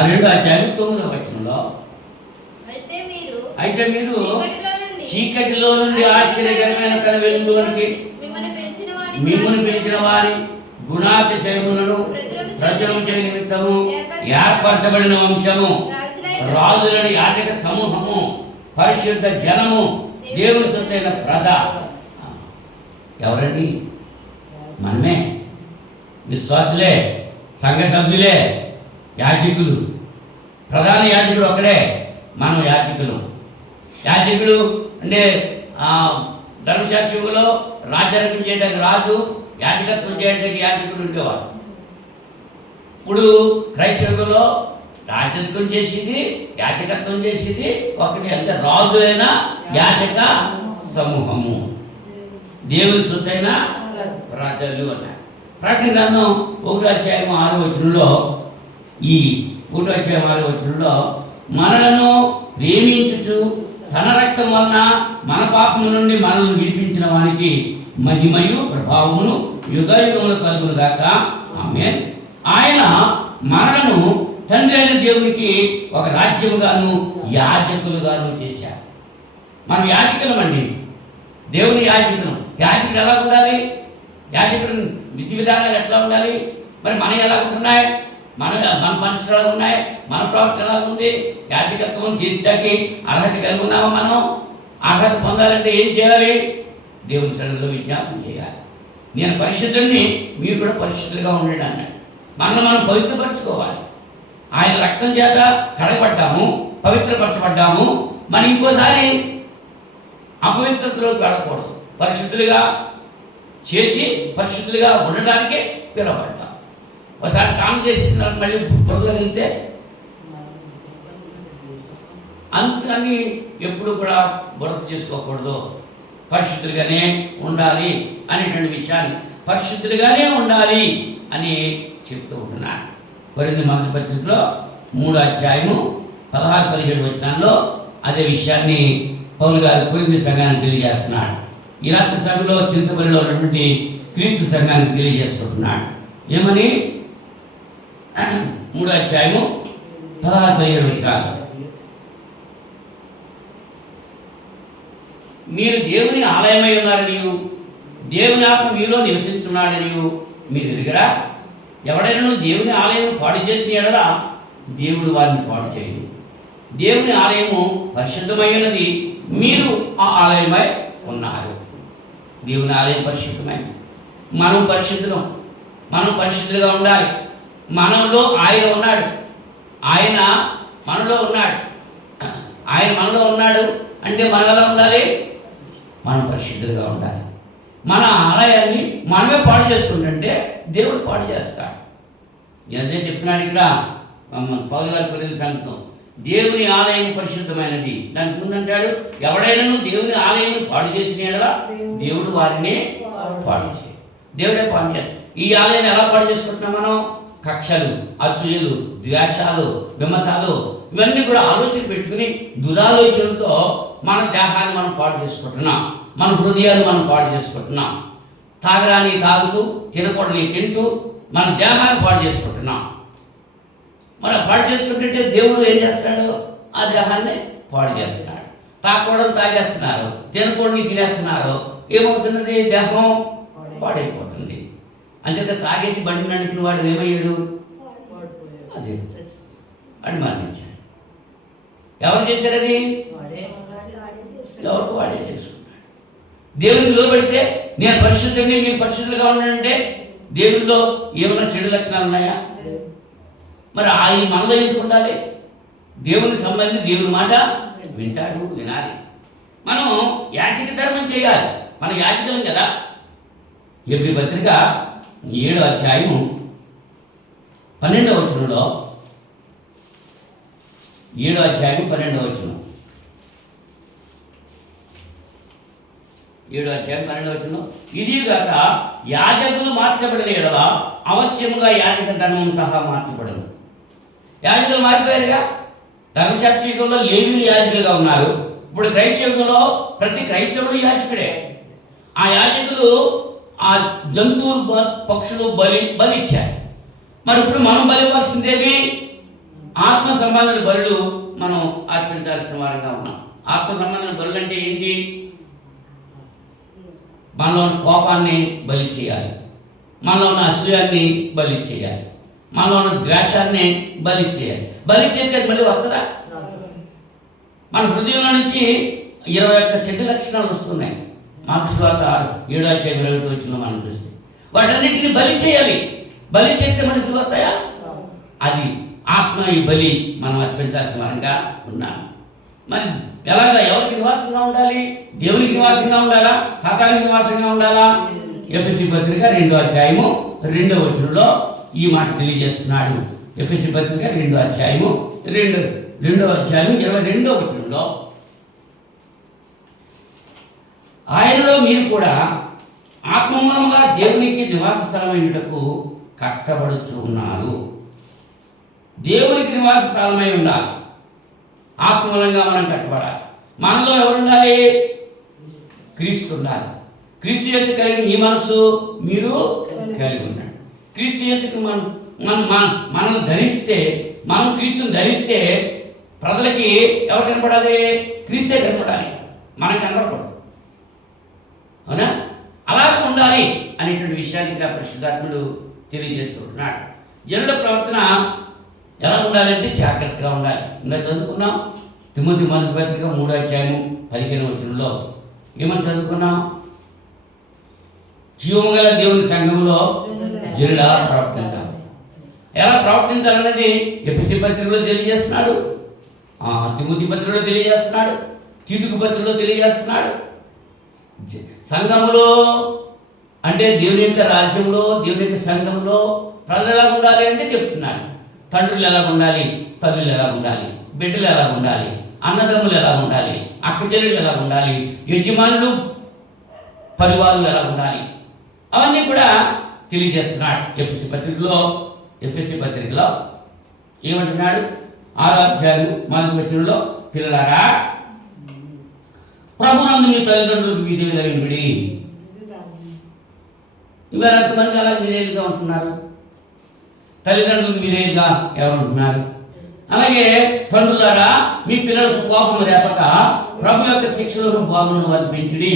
2వ అధ్యాయం 9వ వచనంలో, అయితే మీరు చీకటిలో నుండి ఆశ్చర్యకరమైన తన వెలుగులోనికి మిమ్మల్ని పిలిచిన వారి గుణాతిశయములను ప్రచురం చేయ నిమిత్తము ఏర్పరచబడిన వంశము, రాజులని యాజక సమూహము, పరిశుద్ధ జనము, దేవుని సొత్తైన ప్రజ. ఎవరండి? మనమే, విశ్వాసులే, సంఘ సభ్యులే, యాజకులు. ప్రధాన యాజకుడు ఒక్కడే, మనం యాజకులు. యాజకుడు అంటే ధర్మశాస్త్రంలో రాజ్యార్గం చేయడానికి రాజు, యాజకత్వం చేయడానికి యాజకుడు ఉండేవాడు. ఇప్పుడు క్రైస్తవులో రాజకత్వం చేసేది, యాజకత్వం చేసేది ఒకటి, అంటే రాజు అయిన యాజక సమూహము, దేవుని సొత్తైన ప్రజలు అన్నారు. ప్రకటన గ్రంథం 1వ అధ్యాయం 6వ వచనంలో ఈ 1:6 మనలను ప్రేమించుచు తన రక్తం వలన మన పాపము నుండి మనల్ని విడిపించిన వానికి మహిమయు ప్రభావమును యుగయుగములు కలుగును గాక ఆమేన్. ఆయన మనలను తండ్రి అయిన దేవునికి ఒక రాజ్యముగాను యాజకులుగాను చేశారు. మనం యాజకులమండి, దేవుని యాజకులు. యాజకుడు ఎలా ఉండాలి? యాజకుడు విధి విధానాలు ఎట్లా ఉండాలి? మరి మనం ఎలా ఉంటున్నాయి? మన పరిస్థితులు ఎలా ఉన్నాయి? మన ప్రవర్తన ఎలా ఉంది? యాజకత్వం చేసేటానికి అర్హత కలిగి ఉన్నామా? మనం అర్హత పొందాలంటే ఏం చేయాలి? దేవుని సన్నిధిలో విజ్ఞాపన చేయాలి. నేను పరిశుద్ధుడిని, మీరు కూడా పరిశుద్ధులుగా ఉండండి అన్నాడు. మనల్ని మనం పవిత్రపరచుకోవాలి. ఆయన రక్తం చేత కడగబడ్డాము, పవిత్రపరచబడ్డాము. మనం ఇంకోసారి అపవిత్రతలోకి వెళ్ళకూడదు. పరిశుద్ధులుగా చేసి పరిశుద్ధులుగా ఉండడానికే పిలువబడ్డాం. ఒకసారి స్నానం చేసేసిన మళ్ళీ పొరలు వెళ్తే అంతని ఎప్పుడు కూడా బురద చేసుకోకూడదు. పరిశుద్ధులుగానే ఉండాలి అనేటువంటి విషయాన్ని, పరిశుద్ధులుగానే ఉండాలి అని చెప్తూ ఉంటున్నాడు. కొరింథీ మొదటి పత్రికలో 3:16-17 అదే విషయాన్ని పౌలు గారు కొరింథీ సంఘానికి తెలియజేస్తున్నాడు. ఇలాంటి సభలో చింతపల్లిలో ఉన్నటువంటి క్రీస్తు సంఘానికి తెలియజేసుకుంటున్నాడు. ఏమని? 3:16-17 మీరు దేవుని ఆలయమై ఉన్నారనియు దేవుని ఆత్మ మీలో నివసిస్తున్నాడనియు మీరు ఎరుగరా? ఎవడైనా దేవుని ఆలయం పాడు చేసిన ఎడల దేవుడు వారిని పాడు చేయడు. దేవుని ఆలయము పరిశుద్ధమై ఉన్నది, మీరు ఆ ఆలయమై ఉన్నారు. దేవుని ఆలయం పరిశుద్ధమైనది. మనం పరిశుద్ధులం. మనం పరిశుద్ధులుగా ఉండాలి. మనలో ఆయన ఉన్నాడు. ఆయన మనలో ఉన్నాడు. ఆయన మనలో ఉన్నాడు అంటే మనం ఎలా ఉండాలి? మనం పరిశుద్ధులుగా ఉండాలి. మన ఆలయాన్ని మనమే పాడు చేసుకుంటుంటే దేవుడు పాడు చేస్తాడు. అదే చెప్తున్నాడు ఇక్కడ పౌలు గారి కొరింథీ సంఘం. దేవుని ఆలయం పరిశుద్ధమైనది. దానికి ముందంటాడు, ఎవడైనా దేవుని ఆలయం పాడు చేసిన ఎడల దేవుడు వారిని పాడు చేయాలి. దేవుడే పాడు చేస్తాడు. ఈ ఆలయాన్ని ఎలా పాడు చేసుకుంటున్నాం మనం? కక్షలు, అసూయలు, ద్వేషాలు, విమతాలు ఇవన్నీ కూడా ఆలోచన పెట్టుకుని దురాలోచనలతో మన దేహాన్ని మనం పాడు చేసుకుంటున్నాం. మన హృదయాలు మనం పాడు చేసుకుంటున్నాం. తాగరాని తాగుతూ, తినకూడని తింటూ మన దేహాన్ని పాడు చేసుకుంటున్నాం. మనం పాడు చేసుకుంటుంటే దేవుడు ఏం చేస్తాడు? ఆ దేహాన్ని పాడు చేస్తున్నాడు. తాగకూడదు తాగేస్తున్నారు, తినకూడని తినేస్తున్నారు. ఏమవుతున్నది? దేహం పాడైపోతుంది. అంచేత తాగేసి బండి నడిపిన వాడు ఏమయ్యాడు? అదే అని మరణించాడు. ఎవరు చేశారది? ఎవరికి వాడే చేసుకున్నాడు. దేవునికి లోబడితే నేను పరిశుద్ధంగా, మీరు పరిశుద్ధులుగా ఉన్నానంటే దేవునిలో ఏమైనా చెడు లక్షణాలు ఉన్నాయా? మరి ఆయన మనలో ఎందుకు ఉండాలి? దేవునికి సంబంధించి దేవుని మాట వింటాడు, వినాలి. మనం యాజక ధర్మం చేయాలి. మన యాజకులం కదా. ఎబ్రీ పత్రిక 7:12 7:12 7:12 ఇది గాక యాజకులు మార్చబడిన ఎడల అవశ్యముగా యాజక ధర్మం సహా మార్చబడను. యాజకులు మారిపోయారుగా. ధర్మశాస్త్రీయంలో లేవీయులు యాజకులుగా ఉన్నారు. ఇప్పుడు క్రైస్తవంలో ప్రతి క్రైస్తవుడు యాజకుడే. ఆ యాజకులు ఆ జంతువులు, పక్షులు బలిచ్చారు. మరి ఇప్పుడు మనం బలివ్వాల్సిందేవి ఆత్మ సంబంధమైన బలులు మనం అర్పించాల్సిన వారంగా ఉన్నాం. ఆత్మ సంబంధమైన బలులు అంటే ఏంటి? మనలో ఉన్న కోపాన్ని బలి చేయాలి, మనలో ఉన్న అసూయాన్ని బలి చేయాలి, మనలో ఉన్న ద్వేషాన్ని బలి చేయాలి. బలి చేస్తే మళ్ళీ వస్తుందా? మన హృదయంలో నుంచి 21 చెడు లక్షణాలు వస్తున్నాయి. మార్క్స్ వార్త 7:21 మనం చూస్తే వాటన్నిటిని బలి చేయాలి. బలి చేస్తే మనకి వస్తాయా? అది ఆత్మ ఈ బలి మనం అర్పించాల్సిన వారంగా ఉన్నాం. మరి ఎలాగా? ఎవరికి నివాసంగా ఉండాలి? దేవునికి నివాసంగా ఉండాలా? సాతానికి నివాసంగా ఉండాలా? ఎఫెసీ పత్రిక 2:2 ఈ మాట తెలియజేస్తున్నాడు. ఎఫెసీ పత్రిక 2:22 ఆయనలో మీరు కూడా ఆత్మమూలముగా దేవునికి నివాస స్థలమైనటకు కట్టబడుచు ఉన్నారు. దేవునికి నివాస స్థలమై ఉండాలి. ఆత్మూలంగా మనం కట్టబడాలి. మనలో ఎవరు ఉండాలి? క్రీస్తు ఉండాలి. క్రీస్తు యేసు కలిగిన ఈ మనసు మీరు కలిగి ఉండండి. క్రీస్తు యేసుకు మనం ధరిస్తే, మనం క్రీస్తుని ధరిస్తే ప్రజలకి ఎవరు కనపడాలి? క్రీస్తే కనపడాలి, మనకు కనపడకూడదు. అవునా? అలాగే ఉండాలి అనేటువంటి విషయాన్ని ఇంకా పరిశుద్ధాత్ముడు తెలియజేస్తుంటున్నాడు. జనుల ప్రవర్తన ఎలా ఉండాలంటే జాగ్రత్తగా ఉండాలి. ఇంకా చదువుకున్నాం తిమోతి మొదటి పత్రిక 3:15 ఏమని చదువుకున్నాం? జీవము గల దేవుని సంఘంలో జనులా ప్రవర్తించాలి. ఎలా ప్రవర్తించాలన్నది ఎఫెసీ పత్రికలో తెలియజేస్తున్నాడు, తిమోతి పత్రికలో తెలియజేస్తున్నాడు, తీతుకు పత్రికలో తెలియజేస్తున్నాడు. సంఘంలో అంటే దేవుని యొక్క రాజ్యంలో, దేవుని యొక్క సంఘంలో ప్రజలు ఎలా ఉండాలి అంటే చెప్తున్నాడు. తండ్రులు ఎలా ఉండాలి, తల్లులు ఎలా ఉండాలి, బిడ్డలు ఎలా ఉండాలి, అన్నదమ్ములు ఎలా ఉండాలి, అక్క చెల్లెలు ఎలా ఉండాలి, యజమానులు పరివారులు ఎలా ఉండాలి, అవన్నీ కూడా తెలియజేస్తున్నాడు. ఎఫెసీ పత్రికలో ఏమంటున్నాడు? 6:1 పిల్లలారా ప్రభునందు మీ తల్లిదండ్రులకు విధేయులై ఉండుడి. ఇవాళ ఎంతమంది అలా విధేయులుగా ఉంటున్నారు? తల్లిదండ్రులకు విధేయులుగా ఎవరు ఉంటున్నారు? అలాగే తండ్రులారా మీ పిల్లలకు కోపం రేపక ప్రభు యొక్క శిక్షలను బాగులను వారు పెంచుడి.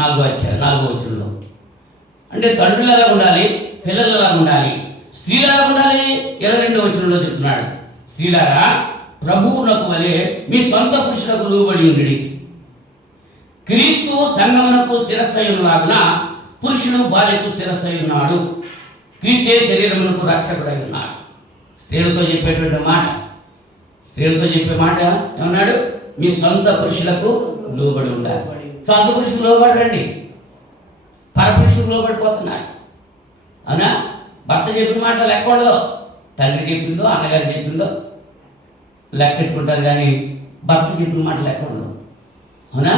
4:4 అంటే తండ్రులు ఎలా ఉండాలి, పిల్లలు ఎలా ఉండాలి, స్త్రీలు ఎలా ఉండాలి? 22 చెప్తున్నాడు, స్త్రీలారా ప్రభువునకు వలె మీ సొంత పురుషులకు లోబడి ఉండుడి. క్రీస్తు సంఘమునకు శిరస్సయులాగున పురుషుడు భార్యకు శిరస్సై ఉన్నాడు. క్రీస్తే శరీరమునకు రక్షకుడై ఉన్నాడు. స్త్రీలతో చెప్పేటువంటి మాట, స్త్రీలతో చెప్పే మాట ఏమన్నాడు? మీ సొంత పురుషులకు లోబడి ఉండాలి. సొంత పురుషులకు లోబడరండి, పరపురుషులకు లోబడిపోతున్నారు. అవునా? భర్త చెప్పిన మాట లెక్క ఉండదు. తండ్రి చెప్పిందో అన్నగారు చెప్పిందో లెక్క పెట్టుకుంటారు, కానీ భర్త చెప్పిన మాట లెక్క ఉండదు. అవునా?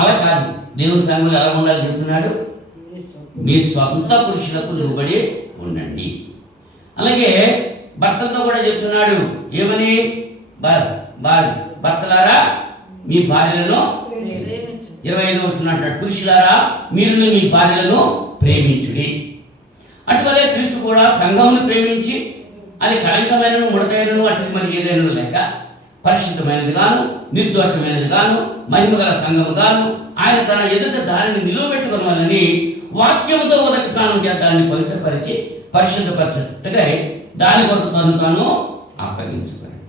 అలా కాదు. దేవుని సంఘంలో ఎలా ఉండాలి చెప్తున్నాడు? మీ సొంత పురుషులకు లోబడి ఉండండి. అలాగే భర్తలతో కూడా చెప్తున్నాడు ఏమని? భర్తలారా మీ భార్యలను 25 అంటాడు, పురుషులారా మీరు మీ భార్యలను ప్రేమించుడి. అటువలే క్రీస్తు కూడా సంఘమును ప్రేమించి అది కళంకమైనను ముడతైనను అటుది మరి ఏదైనా లేక పరిశుద్ధమైనది గాను నిర్దోషమైనది గాను మహిమగల సంఘము గాను ఆయన తన ఎదుట దానిని నిలువబెట్టుకోవాలని వాక్యముతో ఉదక స్నానం చేత దాన్ని పవిత్రపరిచి పరిశుద్ధపరచుటగా దాని కొరకు తాను అప్పగించుకోండి.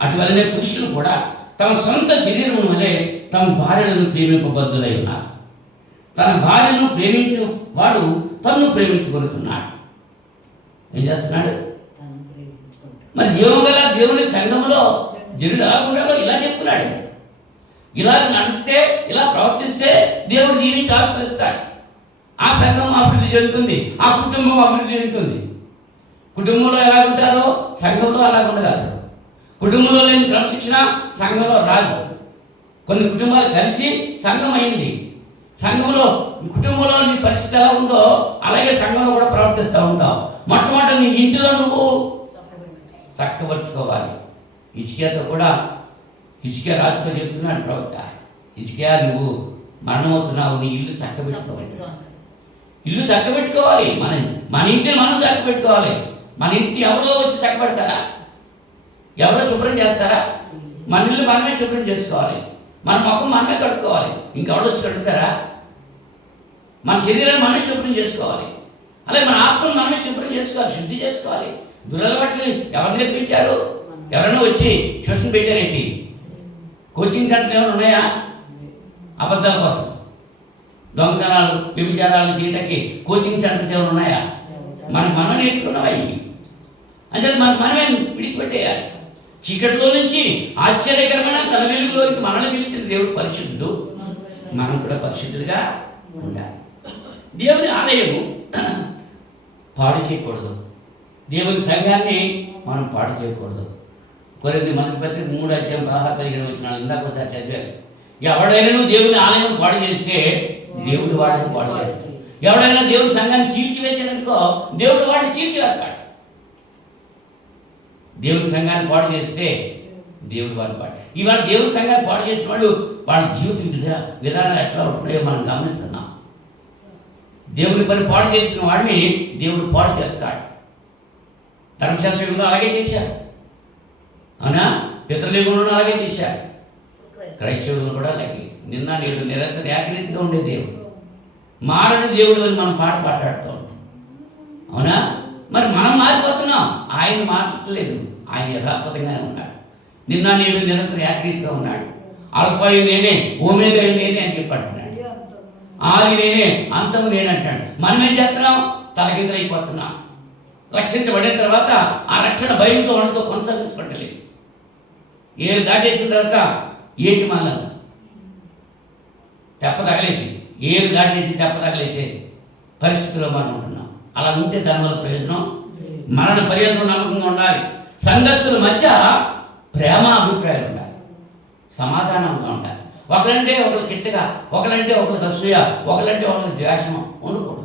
అటువలనే పురుషులు కూడా తమ సొంత శరీరం వలె తమ భార్యలను ప్రేమింపబద్ధులై ఉన్నారు. తన భార్యను ప్రేమించు వాడు తన్ను ప్రేమించుకుంటున్నాడు. ఏం చేస్తున్నాడు? మరి జీవగల దేవుని సంఘంలో జనులు ఎలా ఉండాలో ఇలా చెప్తున్నాడు. ఇలా నడిస్తే, ఇలా ప్రవర్తిస్తే దేవుడు దీవించి ఆశ్రయిస్తాడు. ఆ సంఘం అభివృద్ధి చెందుతుంది, ఆ కుటుంబం అభివృద్ధి చెందుతుంది. కుటుంబంలో ఎలా ఉంటారో సంఘంలో అలా ఉండగలరు. కుటుంబంలో లేని క్రమశిక్షణ సంఘంలో రాదు. కొన్ని కుటుంబాలు కలిసి సంఘం అయింది. సంఘంలో కుటుంబంలో నీ పరిస్థితి ఎలా ఉందో అలాగే సంఘంలో కూడా ప్రవర్తిస్తూ ఉంటావు. మొట్టమొదటి నీ ఇంటిలో నువ్వు చక్కబరుచుకోవాలి. హిజ్కియాతో కూడా హిజ్కియా రాజుతో చెప్తున్నాడు ప్రవక్త, హిజ్కియా నువ్వు మరణమవుతున్నావు, నీ ఇల్లు చక్కబెట్టుకోవాలి. ఇల్లు చక్కబెట్టుకోవాలి. మన ఇంటిని మనం చక్కబెట్టుకోవాలి. మన ఇంటిని ఎవరో వచ్చి చక్కబెడతారా? ఎవరో శుభ్రం చేస్తారా? మన ఇల్లు మనమే శుభ్రం చేసుకోవాలి. మన ముఖం మనమే కడుక్కోవాలి. ఇంకెవరో వచ్చి కడుగుతారా? మన శరీరాన్ని మనమే శుభ్రం చేసుకోవాలి. అలాగే మన ఆత్మను మనమే శుభ్రం చేసుకోవాలి, శుద్ధి చేసుకోవాలి. దురలవాట్లు ఎవరు నేర్పించారు? ఎవరైనా వచ్చి ట్యూషన్ పెట్టారేంటి? కోచింగ్ సెంటర్ ఏమైనా ఉన్నాయా? అబద్ధాల కోసం, దొంగతనాలు, వ్యభిచారాలు చేయడానికి కోచింగ్ సెంటర్స్ ఏమైనా ఉన్నాయా? మనం నేర్చుకున్నావా? అంటే మనమే విడిచిపెట్టేయాలి. చీకటిలో నుంచి ఆశ్చర్యకరమైన తన వెలుగులోకి మనల్ని పిలిచిన దేవుడు పరిశుద్ధుడు. మనం కూడా పరిశుద్ధులుగా ఉండాలి. దేవుని ఆలయము పాడు చేయకూడదు. దేవుని సంఘాన్ని మనం పాడు చేయకూడదు. కొరింథీ మొదటి పత్రిక 3:16-15 ఇందాక ఒకసారి చదివారు. ఎవడైనా దేవుని ఆలయం పాడు చేస్తే దేవుడు వాడిని పాడు చేస్తాడు. ఎవడైనా దేవుని సంఘాన్ని చీల్చివేసాడనుకో దేవుడు వాడిని చీల్చివేస్తాడు. దేవుని సంఘాన్ని పాడు చేస్తే దేవుడు వాడిని పాడు. ఇవాళ దేవుని సంఘాన్ని పాడు చేసిన వాళ్ళు వాళ్ళ జీవిత విధానాలు ఎట్లా ఉంటున్నాయో మనం గమనిస్తున్నాం. దేవుని పని పాడు చేసిన వాడిని దేవుడు పాడు చేస్తాడు. ధర్మశాస్త్రంలో అలాగే చేశారు, అవునా? పితృయుగంలో అలాగే చేశారు. క్రైస్తవులు కూడా అలాగే నిన్న నేడు నిరంతరం ఏకరీతిగా ఉండే దేవుడు, మారని దేవుడు అని మనం పాట పాడాడుతూ ఉంటాం, అవునా? మరి మనం మారిపోతున్నాం, ఆయన మార్చట్లేదు. ఆయన యథార్థంగానే ఉన్నాడు. నిన్న నేడు నిరంతరం ఏకరీతిగా ఉన్నాడు. అల్ఫాయు నేనే, ఓమేగా నేనే అని చెప్పంటున్నాడు. ఆది నేనే, అంతం నేనంటాడు. మనం ఏం చేస్తున్నాం? తలకిందులైపోతున్నాం. రక్షించబడిన తర్వాత ఆ రక్షణ భయంతో మనతో కొనసాగించబడలేదు. ఏరు దాటేసిన తర్వాత ఏటి మళ్ళా తెప్ప తగలేసి, ఏరు దాటేసి తెప్ప తగలేసే పరిస్థితిలో మనం ఉంటున్నాం. అలా ఉంటే దానివల్ల ప్రయోజనం, మరణ పర్యంతం నమ్మకంగా ఉండాలి. సంఘస్థుల మధ్య ప్రేమ అభిప్రాయాలు ఉండాలి, సమాధానంగా ఉండాలి. ఒకరంటే ఒకరు కిట్టగా, ఒకరంటే ఒకరికి అసూయ, ఒకరంటే ఒకరికి ద్వేషం ఉండకూడదు.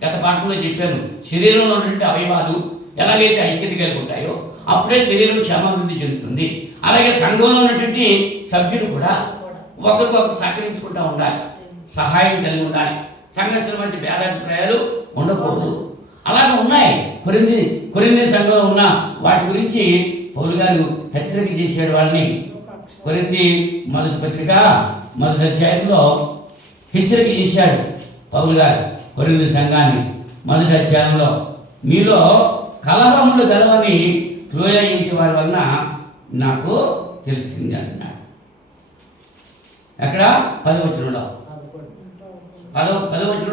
గత పాఠంలో చెప్పాను, శరీరంలో ఉన్నటువంటి అవయవాలు ఎలాగైతే ఐక్యత కలిగి ఉంటాయో అప్పుడే శరీరం క్షేమాభివృద్ధి చెందుతుంది. అలాగే సంఘంలో ఉన్నటువంటి సభ్యులు కూడా ఒకరికొకరు సహకరించుకుంటూ ఉండాలి, సహాయం కలిగి ఉండాలి. సంఘస్థుల మధ్య భేదాభిప్రాయాలు ఉండకూడదు. అలాగే ఉన్నాయి కొరింథీ సంఘంలో ఉన్న వాటి గురించి పౌలు గారు హెచ్చరిక చేశాడు వాళ్ళని. కొరింథీ మొదటి పత్రిక మొదటి అధ్యాయంలో హెచ్చరిక చేశాడు పౌలు గారు కొరింథీ సంఘాన్ని. మొదటి అధ్యాయంలో మీలో కలహములు గలవని క్లోయ ఇంటి వారి వలన నాకు తెలిసింది అంటున్నాడు. ఎక్కడ? 10వ వచనంలో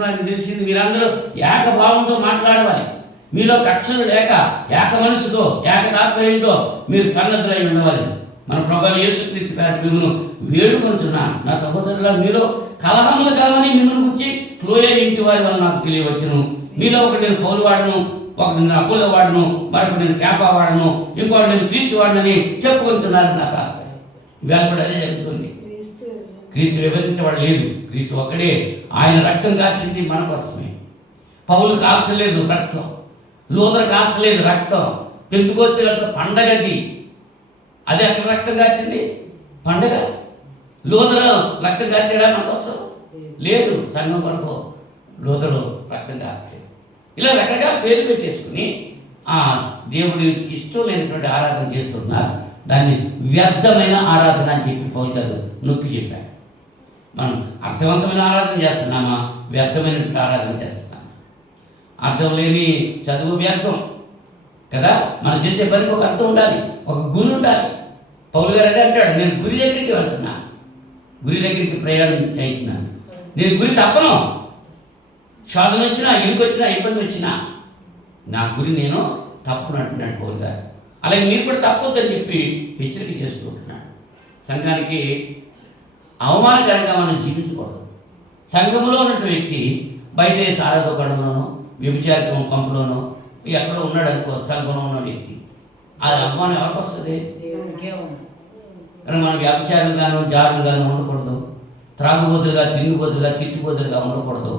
నాకు తెలిసింది, మీరందరూ ఏకభావంతో మాట్లాడవాలి, మీలో కక్షలు లేక ఏక మనసుతో ఏక తాత్పర్యంతో మీరు సన్నద్ధులై ఉండవాలి. మన ప్రభువు యేసుక్రీస్తు పేరిట మిమ్మల్ని వేడుకొంటున్నాను. నా సహోదరుల, మీలో కలహములు కలవని మిమ్మల్ని గురించి క్లోయ ఇంటి వారి వల్ల నాకు తెలియవచ్చును. మీలో ఒకటి నేను పౌలు వాడను, ఒకటి నేను అపోలో వాడను, మరొకటి నేను కేఫా వాడను, ఇంకోటి నేను క్రీస్తు వాడనని చెప్పుకుంటున్నారు. నా తాత్పర్యం ఇవాళ కూడా అదే జరుగుతుంది. క్రీస్తు విభజించబడ లేదు, క్రీస్తు ఒక్కడే. ఆయన రక్తం కాల్చింది మన కోసమే. పౌలు కాల్చలేదు రక్తం, లూథర్ కాల్చలేదు రక్తం. పెంతుకోస్తే పండగది, అదే అక్కడ రక్తం కాల్చింది పండగ. లూథర్ రక్తం కాల్చాడా మన కోసం? లేదు, సంఘం కొరకు లూథరు రక్తం కాల్చలేదు. ఇలా రకరకాల పేర్లు పెట్టేసుకుని దేవుడికి ఇష్టం లేనటువంటి ఆరాధన చేస్తున్నారు. దాన్ని వ్యర్థమైన ఆరాధన అని చెప్పి పౌలు గారు నొక్కి చెప్పాడు. మనం అర్థవంతమైన ఆరాధన చేస్తున్నామా, వ్యర్థమైనటువంటి ఆరాధన చేస్తున్నామా? అర్థం లేని చదువు వ్యర్థం కదా. మనం చేసే పనికి ఒక అర్థం ఉండాలి, ఒక గురి ఉండాలి. పౌలు గారు అదే అంటాడు, నేను గురి దగ్గరికి వెళ్తున్నా, గురి దగ్గరికి ప్రయాణం చేస్తున్నాను, నేను గురి తప్పను. శోధన వచ్చినా, ఇరుకు వచ్చినా, ఇబ్బంది వచ్చినా నా గురి నేను తప్పను అంటున్నాడు పౌలు గారు. అలాగే మీరు కూడా తప్పొద్దని చెప్పి హెచ్చరిక చేసుకుంటున్నాడు. సంఘానికి అవమానకరంగా మనం జీవించకూడదు. సంఘంలో ఉన్నటువంటి వ్యక్తి బయట సారా దుకాణంలోనో వ్యభిచారిక పంపులోనో ఎక్కడో ఉన్నాడు అనుకో, సంఘంలో ఉన్న వ్యక్తి, అది అవమానం ఎవరికి వస్తుంది? మనం వ్యభిచారులుగాను జారులుగాను ఉండకూడదు, త్రాగుబోతులుగా, తిండిబోతులుగా, తిట్టుబోతులుగా ఉండకూడదు,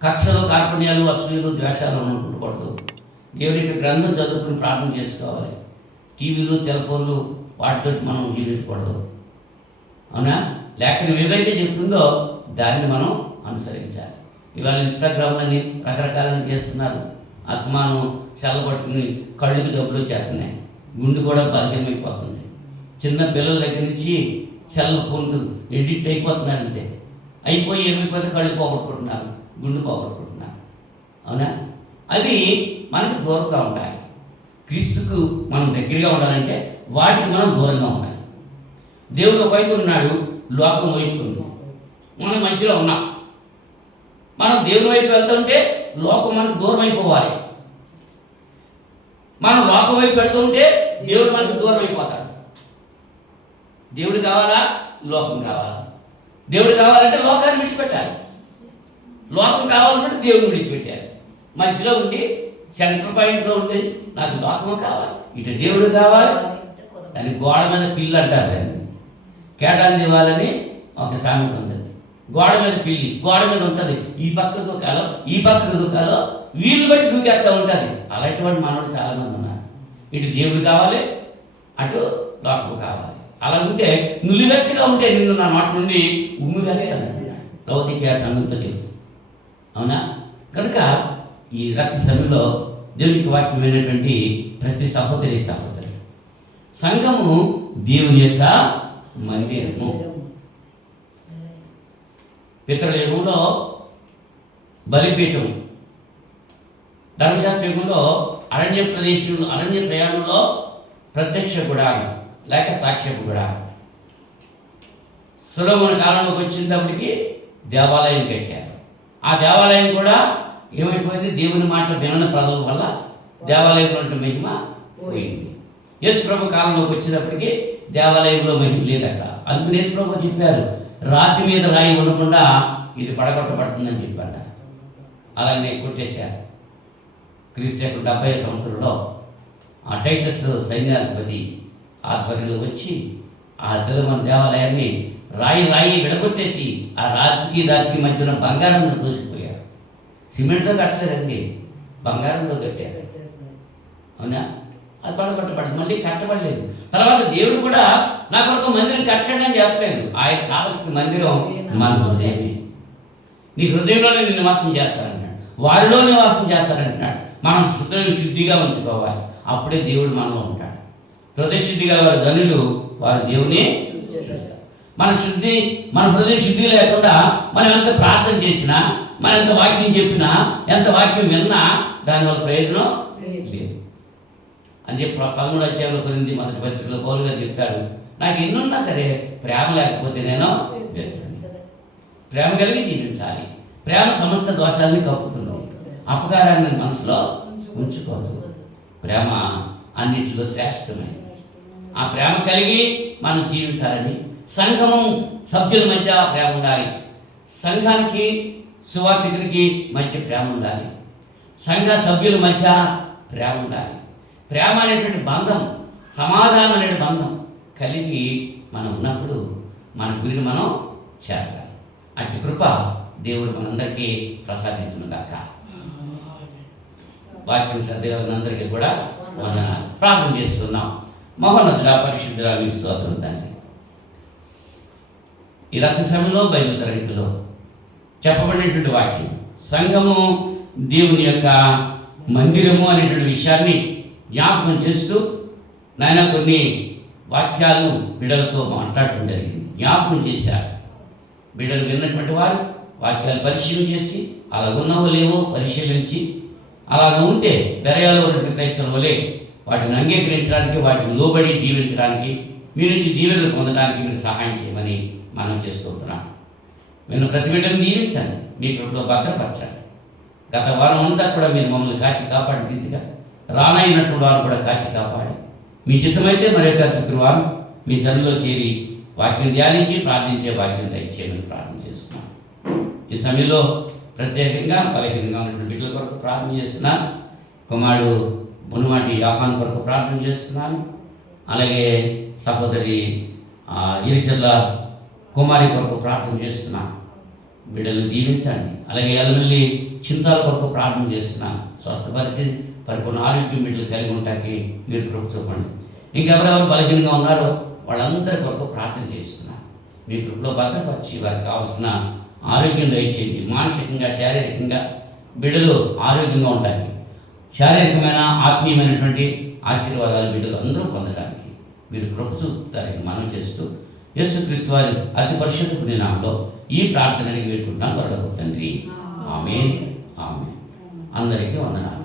కక్షలు, కార్పణ్యాలు, అసూయలు, ద్వేషాలు ఉండకూడదు. దేవుని యొక్క గ్రంథం చదువుకుని ప్రార్థన చేసుకోవాలి. టీవీలు, సెల్ ఫోన్లు వాటితో మనం జీవించకూడదు, అవునా? లేఖనం ఏదైతే చెప్తుందో దాన్ని మనం అనుసరించాలి. ఇవాళ ఇన్స్టాగ్రామ్లన్నీ రకరకాలని చేస్తున్నారు. ఆత్మాను చల్లబట్టుకుని కళ్ళుకి డబ్బులు వచ్చేస్తున్నాయి, గుండు కూడా బలహీనమైపోతుంది. చిన్న పిల్లల దగ్గర నుంచి సెల్ ఫోన్తో ఎడిక్ట్ అయిపోతున్నారు. అంతే అయిపోయి ఏమైపోతే కళ్ళు పోగొట్టుకుంటున్నారు, గుండు పోగొట్టుకుంటున్నారు, అవునా? అది మనకు దూరంగా ఉండాలి. క్రీస్తుకు మనం దగ్గరగా ఉండాలంటే వాటికి మనం దూరంగా ఉండాలి. దేవుడు వైపు ఉన్నాడు, లోకం వైపు ఉంది, మనం మధ్యలో ఉన్నాం. మనం దేవుని వైపు వెళ్తుంటే లోకం మనకు దూరం అయిపోవాలి. మనం లోకం వైపు వెళ్తుంటే దేవుడు మనకు దూరం అయిపోతాడు. దేవుడు కావాలా, లోకం కావాలా? దేవుడు కావాలంటే లోకాన్ని విడిచిపెట్టాలి, లోకం కావాలంటే దేవుడిని విడిచిపెట్టాలి. మధ్యలో ఉండి సెంటర్ పాయింట్లో ఉండి నాకు లోకము కావాలి, ఇటు దేవుడు కావాలి. దాన్ని గోడ మీద పిల్లి అంటారు. దాన్ని కేటాన్ని ఇవ్వాలని ఒక సామెత ఉంది. గోడ మీద పిల్లి, గోడ మీద ఉంటుంది, ఈ పక్క దూకాలో ఈ పక్క దూకాలో వీళ్ళు బట్టి దూకేస్తూ ఉంటుంది. అలాంటి వాడు మనోడు చాలామంది ఉన్నారు. ఇటు దేవుడు కావాలి, అటు లోకము కావాలి. అలా ఉంటే నులివెచ్చగా ఉంటే నిన్ను నా మాట నుండి ఉమ్మి వేస్తాను. లౌకిక సంఘంతో చెబుతుంది. అవునా? కనుక ఈ రక్త సమయంలో దేవునికి వాక్యమైనటువంటి ప్రతి సహోదరి సంఘము దేవుని యొక్క మందిరము. పితరుల యుగంలో బలిపీఠం, ధర్మశాస్త్ర యుగంలో అరణ్య ప్రయాణంలో ప్రత్యక్ష గుడారం లేక సాక్ష్యపు గుడారం. సొలొమోను కాలంలోకి వచ్చినప్పటికీ దేవాలయం కట్టారు. ఆ దేవాలయం కూడా ఏమైపోయింది? దేవుని మాటలు వినని ప్రజల వల్ల దేవాలయంలో ఉన్న మహిమ పోయింది. యేసు ప్రభు కాలంలోకి వచ్చేటప్పటికి దేవాలయంలో మహిమ లేదట. అందుకని యేసు ప్రభు చెప్పారు, రాతి మీద రాయి ఉండకుండా ఇది పడగొట్టబడుతుందని చెప్పాట. అలాగే కొట్టేశారు. క్రీస్తు 70 సంవత్సరంలో ఆ టైటస్ సైన్యాధిపతి ఆధ్వర్యంలో వచ్చి ఆ సొలొమోను దేవాలయాన్ని రాయి విడగొట్టేసి ఆ రాతికి మధ్యన బంగారం దూసిపోయారు. సిమెంట్తో కట్టలేదండి, బంగారంతో కట్టారు. అవునా? అది పడగొట్టబడింది, మళ్ళీ కట్టబడలేదు. తర్వాత దేవుడు కూడా నా కొరకు మందిరం కట్టండి అని చెప్పలేదు. ఆయన కావలసిన మందిరం మన హృదయమే. నీ హృదయంలోనే నేను నివాసం చేస్తానంటున్నాడు, వారిలో నివాసం చేస్తారంటున్నాడు. మనం హృదయం శుద్ధిగా ఉంచుకోవాలి, అప్పుడే దేవుడు మనలో ఉంటాడు. హృదయ శుద్ధిగా వారు ధనులు, వారు దేవుని. మన హృదయ శుద్ధి లేకుండా మనం ఎంత ప్రార్థన చేసినా, మనం ఎంత వాక్యం చెప్పినా, ఎంత వాక్యం విన్నా దానివల్ల ప్రయోజనం లేదు. అని చెప్పి 13వ అధ్యాయంలో కొరింథీ మొదటి పత్రికలో పౌలు గారు చెప్తాడు, నాకు ఎన్నున్నా సరే ప్రేమ లేకపోతే నేను ప్రేమ కలిగి జీవించాలి. ప్రేమ సమస్త దోషాలని కప్పుతుంది, అపకారాన్ని మనసులో ఉంచుకోవచ్చు. ప్రేమ అన్నిటిలో శ్రేష్టమైనది. ఆ ప్రేమ కలిగి మనం జీవించాలని సంఘము సభ్యుల మధ్య ప్రేమ ఉండాలి. సంఘానికి సువార్థికునికి మధ్య ప్రేమ ఉండాలి. సంఘ సభ్యుల మధ్య ప్రేమ ఉండాలి. ప్రేమ అనేటువంటి బంధం, సమాధానం అనే బంధం కలిగి మనం ఉన్నప్పుడు మన గురిని మనం చేరగాలి. అట్టి కృప దేవుడు మనందరికీ ప్రసాదించునుగాక. వాక్యం శ్రద్ధగా ఉన్నందరికీ కూడా వందనాలు. ప్రార్థన చేసుకుందాం. మహోన్నతుడా, పరిశుద్ధుడా, మీకు స్తోత్రం తండ్రి. ఈ రక్త సమయంలో బైబిల్ తరగతిలో చెప్పబడినటువంటి వాక్యం సంఘము దేవుని యొక్క మందిరము అనేటువంటి విషయాన్ని జ్ఞాపకం చేస్తూ నాయన కొన్ని వాక్యాలను బిడ్డలతో మాట్లాడటం జరిగింది, జ్ఞాపకం చేశారు. బిడ్డలు విన్నటువంటి వారు వాక్యాలు పరిశీలన చేసి అలాగున్నవో లేవో పరిశీలించి అలాగ ఉంటే బెరయాలో ఉన్నటువంటి క్రైస్తవుల వలె వాటిని అంగీకరించడానికి, వాటిని లోబడి జీవించడానికి, మీ నుంచి దీవెనలు పొందడానికి మీరు సహాయం చేయమని మనం చేసుకుంటున్నాం. విన్న ప్రతి బిడ్డను దీవించండి, మీ కృపలో భద్రపరచండి. గత వారం అంతా కూడా మీరు మమ్మల్ని కాచి కాపాడి రీతిగా రానైనటువంటి వారు కూడా కాచి కాపాడి మీ చిత్తమైతే మరి యొక్క శుక్రవారం మీ సన్నిధిలో చేరి వాక్యం ధ్యానించి ప్రార్థించే వాక్యం దయచేయమని ప్రార్థన చేస్తున్నాం. ఈ సమయంలో ప్రత్యేకంగా బలహీనంగా ఉన్నటువంటి బిడ్డల కొరకు ప్రార్థన చేస్తున్నాను. కుమారుడు మునుమాటి యోహాను కొరకు ప్రార్థన చేస్తున్నాను. అలాగే సహోదరి ఇరిచర్ల కుమారి కొరకు ప్రార్థన చేస్తున్నాను. బిడ్డలు దీవించండి. అలాగే ఎల్లవెల్లి చింతాల కొరకు ప్రార్థన చేస్తున్నాను. స్వస్థపరిచి పరిపూర్ణ ఆరోగ్యం బిడ్డలు కలిగి ఉంటాకి మీరు కృప చూపండి. ఇంకెవరెవరు బలహీనంగా ఉన్నారో వాళ్ళందరి కొరకు ప్రార్థన చేస్తున్నాను. మీ కృపలో భద్రపరిచి వారికి కావాల్సిన ఆరోగ్యం దయచేయండి. మానసికంగా, శారీరకంగా బిడ్డలు ఆరోగ్యంగా ఉంటాయి. శారీరకమైన, ఆత్మీయమైనటువంటి ఆశీర్వాదాలు బిడ్డలు అందరూ పొందడానికి మీరు కృప చూపుతారని మనం చేస్తూ యేసుక్రీస్తు వారి అతి పరిశుద్ధ నామములో ఈ ప్రార్థనని వేడుకుంటున్నాం త్వరలో తండ్రి. ఆమేన్. ఆమేన్. అందరికీ వందనాలు.